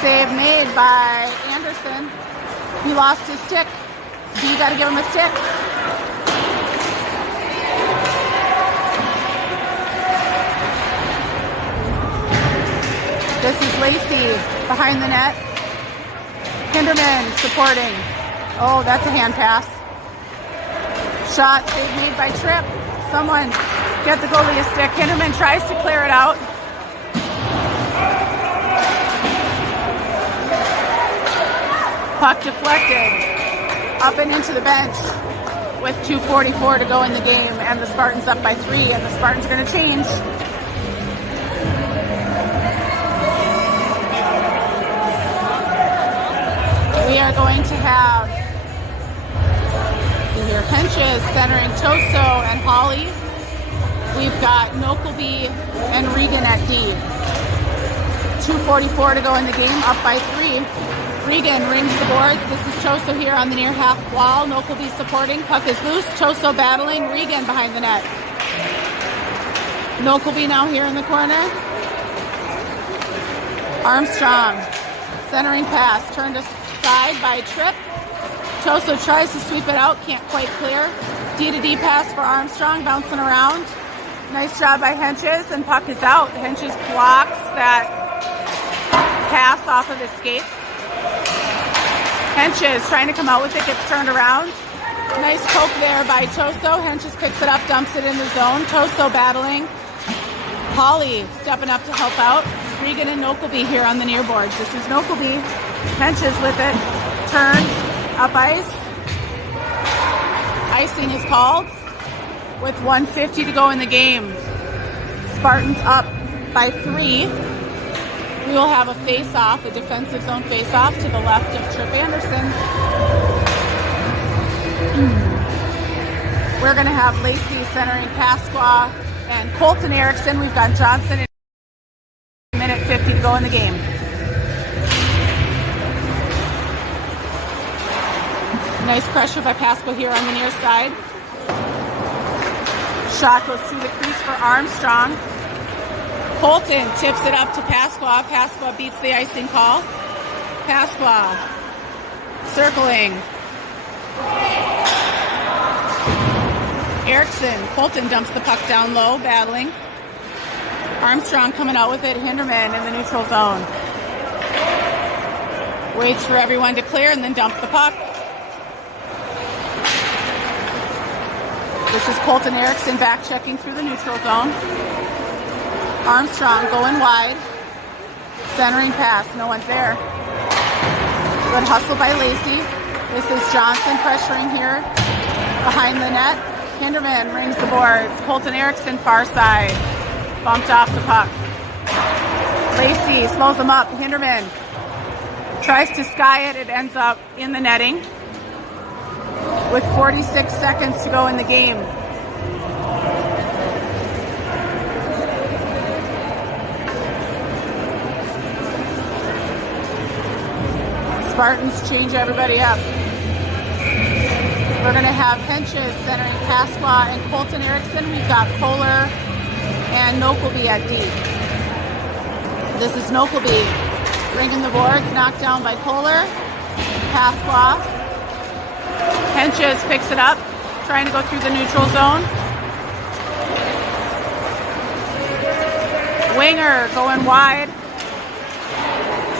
Save made by Anderson. He lost his stick. You got to give him a stick. This is Lacey behind the net. Hinderman supporting. Oh, that's a hand pass. Shot save made by Tripp. Someone get the goalie a stick. Hinderman tries to clear it out. Puck deflected. Up and into the bench with 2:44 to go in the game, and the Spartans up by 3, and the Spartans are going to change. We are going to have, let's see here, Henches centering Toso and Hawley. We've got Nokelby and Regan at D. 2:44 to go in the game, up by 3. Regan rings the boards. This is Toso here on the near half wall. Nokelby supporting. Puck is loose. Toso battling. Regan behind the net. Nokelby now here in the corner. Armstrong centering pass. Turned aside by Tripp. Toso tries to sweep it out. Can't quite clear. D-to-D pass for Armstrong. Bouncing around. Nice job by Henches. And puck is out. Henches blocks that pass off of his skates. Henches trying to come out with it, gets turned around. Nice poke there by Toso. Henches picks it up, dumps it in the zone. Toso battling. Hawley stepping up to help out. Regan and Nokelby here on the near boards. This is Nokelby. Henches with it. Turns. Up ice. Icing is called with 1:50 to go in the game. Spartans up by 3. We will have a face-off, a defensive zone face-off to the left of Tripp Anderson. We're going to have Lacey centering Pasqua and Colton Erickson. We've got Johnson in minute 50 to go in the game. Nice pressure by Pasqua here on the near side. Shot goes through the crease for Armstrong. Colton tips it up to Pasqua. Pasqua beats the icing call. Pasqua circling. Erickson. Colton dumps the puck down low, battling. Armstrong coming out with it. Hinderman in the neutral zone. Waits for everyone to clear and then dumps the puck. This is Colton Erickson back checking through the neutral zone. Armstrong going wide. Centering pass. No one's there. Good hustle by Lacey. This is Johnson pressuring here behind the net. Hinderman rings the boards. Colton Erickson far side. Bumped off the puck. Lacey slows him up. Hinderman tries to sky it. It ends up in the netting with 46 seconds to go in the game. Spartans change everybody up. We're going to have Henches centering Pasqua and Colton Erickson. We've got Kohler and Nokelby at D. This is Nokelby ringing the boards, knocked down by Kohler. Pasqua. Henches picks it up, trying to go through the neutral zone. Winger going wide.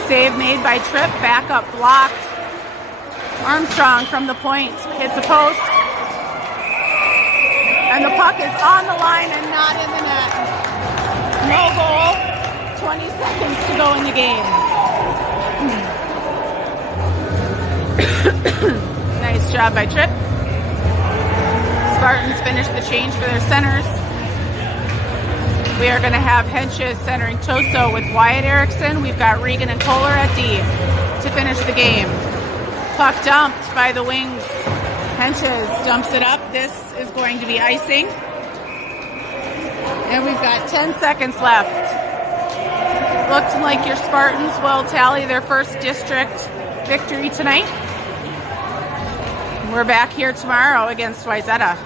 Save made by Tripp. Backup blocked. Armstrong from the point hits the post. And the puck is on the line and not in the net. No goal. 20 seconds to go in the game. Nice job by Tripp. Spartans finish the change for their centers. We are going to have Henches centering Toso with Wyatt Erickson. We've got Regan and Kohler at D to finish the game. Puck dumped by the wings. Henches dumps it up. This is going to be icing. And we've got 10 seconds left. Looks like your Spartans will tally their first district victory tonight. We're back here tomorrow against Wayzata.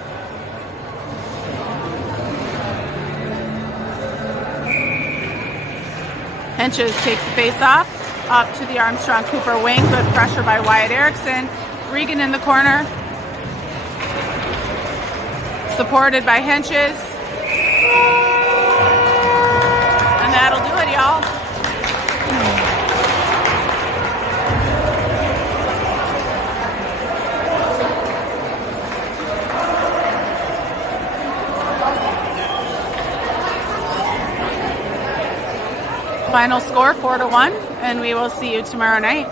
Henches takes the face off, up to the Armstrong Cooper wing. Good pressure by Wyatt Erickson. Regan in the corner. Supported by Henches. And that'll do it, y'all. Final score 4-1, and we will see you tomorrow night.